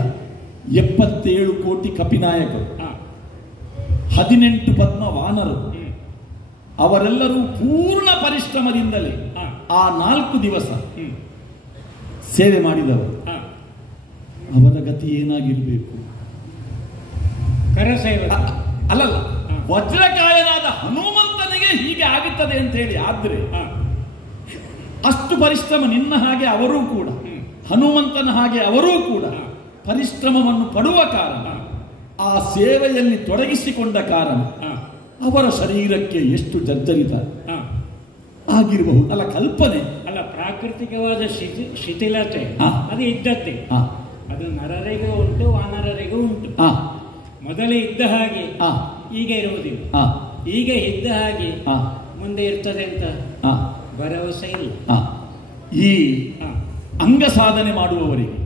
77 ಕೋಟಿ ಕಪಿನಾಯಕರು, 18 ಪದ್ಮ ವಾನರು, ಅವರೆಲ್ಲರೂ ಪೂರ್ಣ ಪರಿಶ್ರಮದಿಂದಲೇ ಆ 4 ದಿವಸ ಸೇವೆ ಮಾಡಿದವರು. ಅವರ ಗತಿ ಏನಾಗಿರಬೇಕು? ಅಲ್ಲಲ್ಲ, ವಜ್ರಕಾಯನಾದ ಹನುಮಂತನಿಗೆ ಹೀಗೆ ಆಗುತ್ತದೆ ಅಂತ ಹೇಳಿ. ಆದ್ರೆ ಅಷ್ಟು ಪರಿಶ್ರಮ ನಿನ್ನ ಹಾಗೆ ಅವರೂ ಕೂಡ, ಹನುಮಂತನ ಹಾಗೆ ಅವರೂ ಕೂಡ ಪರಿಶ್ರಮವನ್ನು ಪಡುವ ಕಾರಣ, ಆ ಸೇವೆಯಲ್ಲಿ ತೊಡಗಿಸಿಕೊಂಡ ಕಾರಣ ಅವರ ಶರೀರಕ್ಕೆ ಎಷ್ಟು ಜರ್ಜರಿತ ಆಗಿರಬಹುದು. ಅಲ್ಲ, ಕಲ್ಪನೆ ಅಲ್ಲ, ಪ್ರಾಕೃತಿಕವಾದ ಶಿಥಿಲತೆ ಅದು ಇದ್ದದ್ದೇ. ಅದು ನರರಿಗೂ ಉಂಟು, ವಾನರರಿಗೂ ಉಂಟು. ಮೊದಲೇ ಇದ್ದ ಹಾಗೆ ಈಗ ಇರುವುದಿಲ್ಲ, ಈಗ ಇದ್ದ ಹಾಗೆ ಮುಂದೆ ಇರ್ತದೆ ಅಂತ ಭರವಸೆ ಇಲ್ಲ. ಈ ಅಂಗ ಸಾಧನೆ ಮಾಡುವವರಿಗೆ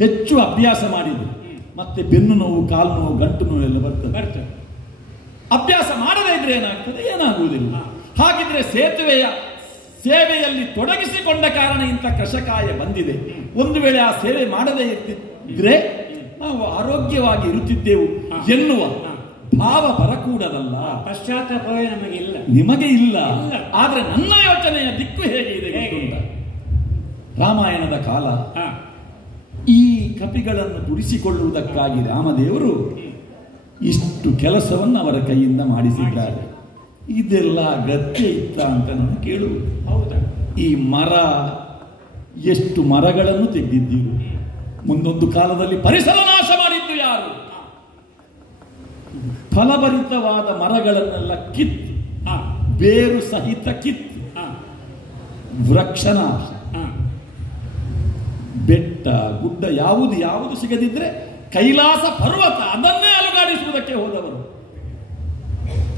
ಹೆಚ್ಚು ಅಭ್ಯಾಸ ಮಾಡಿದ್ರು ಮತ್ತೆ ಬೆನ್ನು ನೋವು, ಕಾಲು ನೋವು, ಗಂಟು ನೋವು ಎಲ್ಲ ಬರ್ತದೆ. ಅಭ್ಯಾಸ ಮಾಡದೇ ಇದ್ರೆ ಏನಾಗ್ತದೆ? ಏನಾಗುವುದಿಲ್ಲ. ಹಾಗಿದ್ರೆ ಸೇವೆಯಲ್ಲಿ ತೊಡಗಿಸಿಕೊಂಡ ಕಾರಣ ಇಂಥ ಕಷಕಾಯ ಬಂದಿದೆ. ಒಂದು ವೇಳೆ ಆ ಸೇವೆ ಮಾಡದೇ ಇರ್ತಿದ್ರೆ ನಾವು ಆರೋಗ್ಯವಾಗಿ ಇರುತ್ತಿದ್ದೆವು ಎನ್ನುವ ಭಾವ ಬರಕೂಡದಲ್ಲ. ಪಶ್ಚಾತ್ತಾಪವೇ ನಮಗಿಲ್ಲ, ನಿಮಗೆ ಇಲ್ಲ. ಆದ್ರೆ ನನ್ನ ಯೋಚನೆಯ ದಿಕ್ಕು ಹೇಗೆ ಇದೆ? ರಾಮಾಯಣದ ಕಾಲ ಈ ಕಪಿಗಳನ್ನು ದುಡಿಸಿಕೊಳ್ಳುವುದಕ್ಕಾಗಿ ರಾಮದೇವರು ಇಷ್ಟು ಕೆಲಸವನ್ನು ಅವರ ಕೈಯಿಂದ ಮಾಡಿಸಿದ್ದಾರೆ. ಇದೆಲ್ಲ ಅಗತ್ಯ ಇತ್ತ ಅಂತ ನಾನು ಕೇಳುವುದು. ಈ ಮರ, ಎಷ್ಟು ಮರಗಳನ್ನು ತೆಗೆದಿದ್ದೀರು. ಮುಂದೊಂದು ಕಾಲದಲ್ಲಿ ಪರಿಸರ ನಾಶ ಮಾಡಿದ್ದು ಯಾರು? ಫಲಭರಿತವಾದ ಮರಗಳನ್ನೆಲ್ಲ ಕಿತ್ತು, ಬೇರು ಸಹಿತ ಕಿತ್ತು, ವೃಕ್ಷನಾಶ, ಬೆಟ್ಟ ಗುಡ್ಡ ಯಾವುದು ಸಿಗದಿದ್ರೆ ಕೈಲಾಸ ಪರ್ವತ ಅದನ್ನೇ ಅಲುಗಾಡಿಸುವುದಕ್ಕೆ ಹೋದವರು.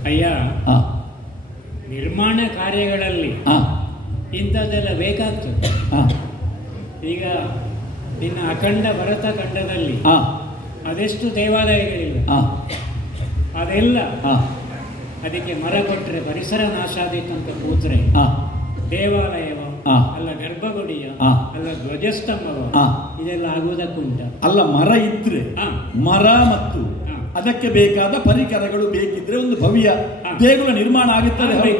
ಅಯ್ಯ, ನಿರ್ಮಾಣ ಕಾರ್ಯಗಳಲ್ಲಿ ಇಂಥದ್ದೆಲ್ಲ ಬೇಕಾಗ್ತದೆ. ಈಗ ನಿನ್ನ ಅಖಂಡ ಭರತ ಖಂಡದಲ್ಲಿ ಅದೆಷ್ಟು ದೇವಾಲಯಗಳಿವೆ, ಅದೆಲ್ಲ ಅದಕ್ಕೆ ಮರ ಕೊಟ್ಟರೆ ಪರಿಸರ ನಾಶ ಆದೀತು ಅಂತ ಕೂತ್ರೆ ದೇವಾಲಯವ ಅಲ್ಲ ಗರ್ಭಗುಡಿಯ ಅಲ್ಲ ಧ್ವಜಸ್ತಂಭವ ಇದೆಲ್ಲ ಆಗುವುದಕ್ಕುಂಟ. ಅಲ್ಲ, ಮರ ಇದ್ರೆ ಮರ ಮತ್ತು ಅದಕ್ಕೆ ಬೇಕಾದ ಪರಿಕರಗಳು ಬೇಕಿದ್ರೆ ಒಂದು ಭವ್ಯ ದೇಗುಲ ನಿರ್ಮಾಣ ಆಗುತ್ತದೆ.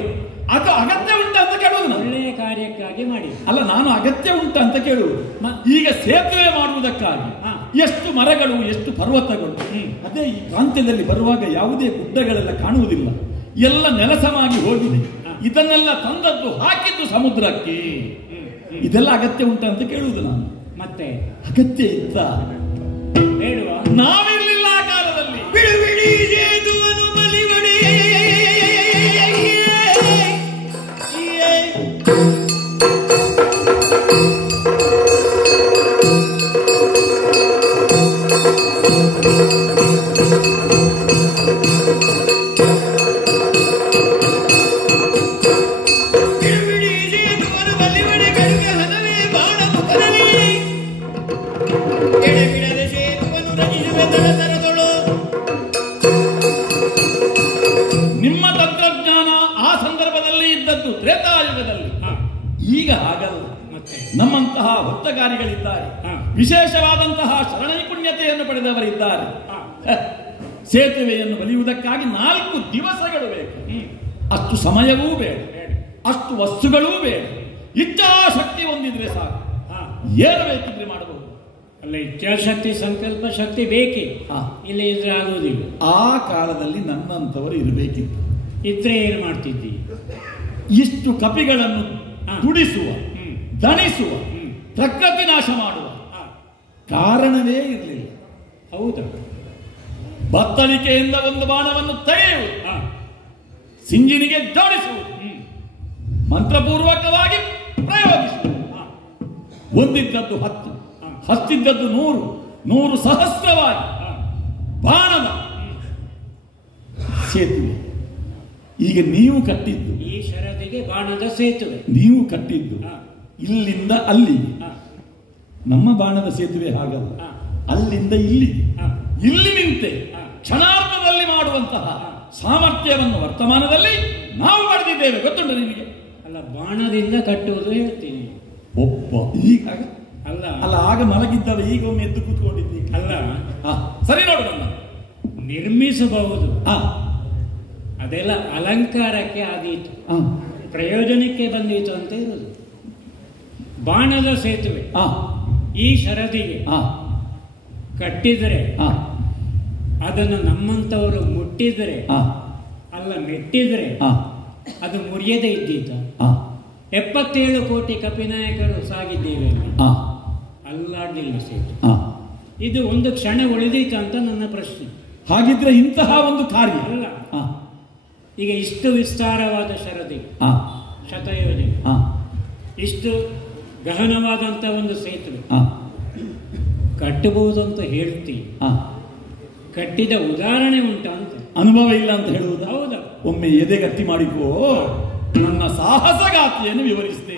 ಅದು ಅಗತ್ಯ ಉಂಟ ಅಂತ ಕೇಳುವುದು. ಒಳ್ಳೆಯ ಕಾರ್ಯಕ್ಕಾಗಿ ಮಾಡಿ. ಅಲ್ಲ, ನಾನು ಅಗತ್ಯ ಉಂಟ ಅಂತ ಕೇಳುವುದು. ಈಗ ಸೇತುವೆ ಮಾಡುವುದಕ್ಕಾಗಿ ಎಷ್ಟು ಮರಗಳು, ಎಷ್ಟು ಪರ್ವತಗಳು. ಅದೇ ಈ ಪ್ರಾಂತ್ಯದಲ್ಲಿ ಬರುವಾಗ ಯಾವುದೇ ಗುಡ್ಡಗಳೆಲ್ಲ ಕಾಣುವುದಿಲ್ಲ, ಎಲ್ಲ ನೆಲಸಮಾಗಿ ಹೋಗಿದೆ. ಇದನ್ನೆಲ್ಲ ತಂದದ್ದು ಹಾಕಿದ್ದು ಸಮುದ್ರಕ್ಕೆ. ಇದೆಲ್ಲ ಅಗತ್ಯ ಉಂಟ ಅಂತ ಕೇಳುವುದು ನಾನು. ಮತ್ತೆ ಅಗತ್ಯ ಇತ್ತ? ಬೇಡುವ? ನಾವಿರ್ಲಿಲ್ಲ ಆ ಕಾಲದಲ್ಲಿ. ಬಿಡುಬಿಡಿ ಸೇತುವನ್ನು ಬಲಿಬಡಿ ನಿಮ್ಮ ತಂತ್ರಜ್ಞಾನ ಆ ಸಂದರ್ಭದಲ್ಲಿ ಇದ್ದದ್ದು ತ್ರೇತಾಯುಗದಲ್ಲಿ. ಈಗ ಹಾಗಲ್ಲ. ನಮ್ಮಂತಹ ಹೊತ್ತಗಾರಿಗಳಿದ್ದಾರೆ, ವಿಶೇಷವಾದಂತಹ ಶರಣೈಪುಣ್ಯತೆಯನ್ನು ಪಡೆದವರಿದ್ದಾರೆ. ಸೇತುವೆಯನ್ನು ಬಲಿಯುವುದಕ್ಕಾಗಿ 4 ದಿವಸಗಳು ಬೇಕು. ಅಷ್ಟು ಸಮಯವೂ ಬೇಡ, ಅಷ್ಟು ವಸ್ತುಗಳೂ ಬೇಡ. ಇಚ್ಛಾಶಕ್ತಿ ಹೊಂದಿದ್ರೆ ಸಾಕು, ಏನು ಬೇಕಿದ್ರೆ ಮಾಡಬಹುದು. ಅಲ್ಲ, ಇಚ್ಛಾಶಕ್ತಿ, ಸಂಕಲ್ಪ ಶಕ್ತಿ ಬೇಕೇ. ಇಲ್ಲಿ ಇದ್ರೆ ಆಗುವುದಿಲ್ಲ. ಆ ಕಾಲದಲ್ಲಿ ನನ್ನಂತವರು ಇರಬೇಕಿತ್ತು. ಇದ್ರೆ ಏನು ಮಾಡ್ತಿದ್ದಿ? ಇಷ್ಟು ಕಪಿಗಳನ್ನು ದುಡಿಸುವ, ದಣಿಸುವ, ಪ್ರಕೃತಿ ನಾಶ ಮಾಡುವ ಕಾರಣವೇ ಇರಲಿಲ್ಲ. ಹೌದಾ? ಬತ್ತಳಿಕೆಯಿಂದ ಒಂದು ಬಾಣವನ್ನು ತೆಗೆಯುವುದು, ಸಿಂಜಿನಿಗೆ ಜೋಡಿಸುವುದು, ಮಂತ್ರಪೂರ್ವಕವಾಗಿ ಪ್ರಯೋಗಿಸುವುದು. ಒಂದಿದ್ದದ್ದು 10, ಹತ್ತಿದ್ದದ್ದು 100, 100 ಸಹಸ್ರವಾಗಿ ಬಾಣದ ಸೇತುವೆ. ಈಗ ನೀವು ಕಟ್ಟಿದ್ದು, ಈ ಶರದಿಗೆ ಬಾಣದ ಸೇತುವೆ ನೀವು ಕಟ್ಟಿದ್ದು ಇಲ್ಲಿಂದ ಅಲ್ಲಿಗೆ. ನಮ್ಮ ಬಾಣದ ಸೇತುವೆ ಹಾಗಲ್ಲ, ಅಲ್ಲಿಂದ ಇಲ್ಲಿಗೆ. ಇಲ್ಲಿ ನಿಂತೆ ಕ್ಷಣಾರ್ಧದಲ್ಲಿ ಮಾಡುವಂತಹ ಸಾಮರ್ಥ್ಯವನ್ನು ವರ್ತಮಾನದಲ್ಲಿ ನಾವು ಪಡೆದಿದ್ದೇವೆ. ಗೊತ್ತುಂಟು ನಿಮಗೆ? ಅಲ್ಲ, ಬಾಣದಿಂದ ಕಟ್ಟುವುದು ಹೇಳ್ತೀನಿ. ಒಬ್ಬ ಈಗ ಅಲ್ಲ ಅಲ್ಲ, ಆಗ ಮಲಗಿದ್ದವ ಈಗ ಒಮ್ಮೆ ಎದ್ದು ಕೂತ್ಕೊಂಡಿದ್ದೀವಿ. ಅಲ್ಲ, ಸರಿ ನೋಡು, ನನ್ನ ನಿರ್ಮಿಸಬಹುದು. ಅದೆಲ್ಲ ಅಲಂಕಾರಕ್ಕೆ ಆದೀತು, ಪ್ರಯೋಜನಕ್ಕೆ ಬಂದೀತು ಅಂತ ಇರುವುದು. ಬಾಣದ ಸೇತುವೆ ಈ ಶರದಿಗೆ ಕಟ್ಟಿದರೆ, ಅದನ್ನು ನಮ್ಮಂತವರು ಮುಟ್ಟಿದರೆ, ಅಲ್ಲ ಮೆಟ್ಟಿದರೆ ಅದು ಮುರಿಯದೇ ಇದ್ದೀತ. 77 ಕೋಟಿ ಕಪಿನಾಯಕರು ಸಾಗಿದ್ದೇವೆ, ಅಲ್ಲಾಡ್ಲಿಲ್ಲ ಸೇತು. ಇದು ಒಂದು ಕ್ಷಣ ಉಳಿದೀತ ಅಂತ ನನ್ನ ಪ್ರಶ್ನೆ. ಹಾಗಿದ್ರೆ ಇಂತಹ ಒಂದು ಕಾರ್ಯ ಅಲ್ಲ, ಈಗ ಇಷ್ಟು ವಿಸ್ತಾರವಾದ ಶರದಿ, ಶತಯೋಜನೆ, ಇಷ್ಟು ಗಹನವಾದಂತ ಒಂದು ಸೇತುವೆ ಕಟ್ಟಬಹುದು ಅಂತ ಹೇಳ್ತೀವಿ. ಕಟ್ಟಿದ ಉದಾಹರಣೆ ಉಂಟಾ ಅಂತ? ಅನುಭವ ಇಲ್ಲ ಅಂತ ಹೇಳುವುದು. ಹೌದಾ? ಒಮ್ಮೆ ಎದೆಗಟ್ಟಿ ಮಾಡಿಕೋ, ನನ್ನ ಸಾಹಸಗಾತಿಯನ್ನು ವಿವರಿಸಿದೆ.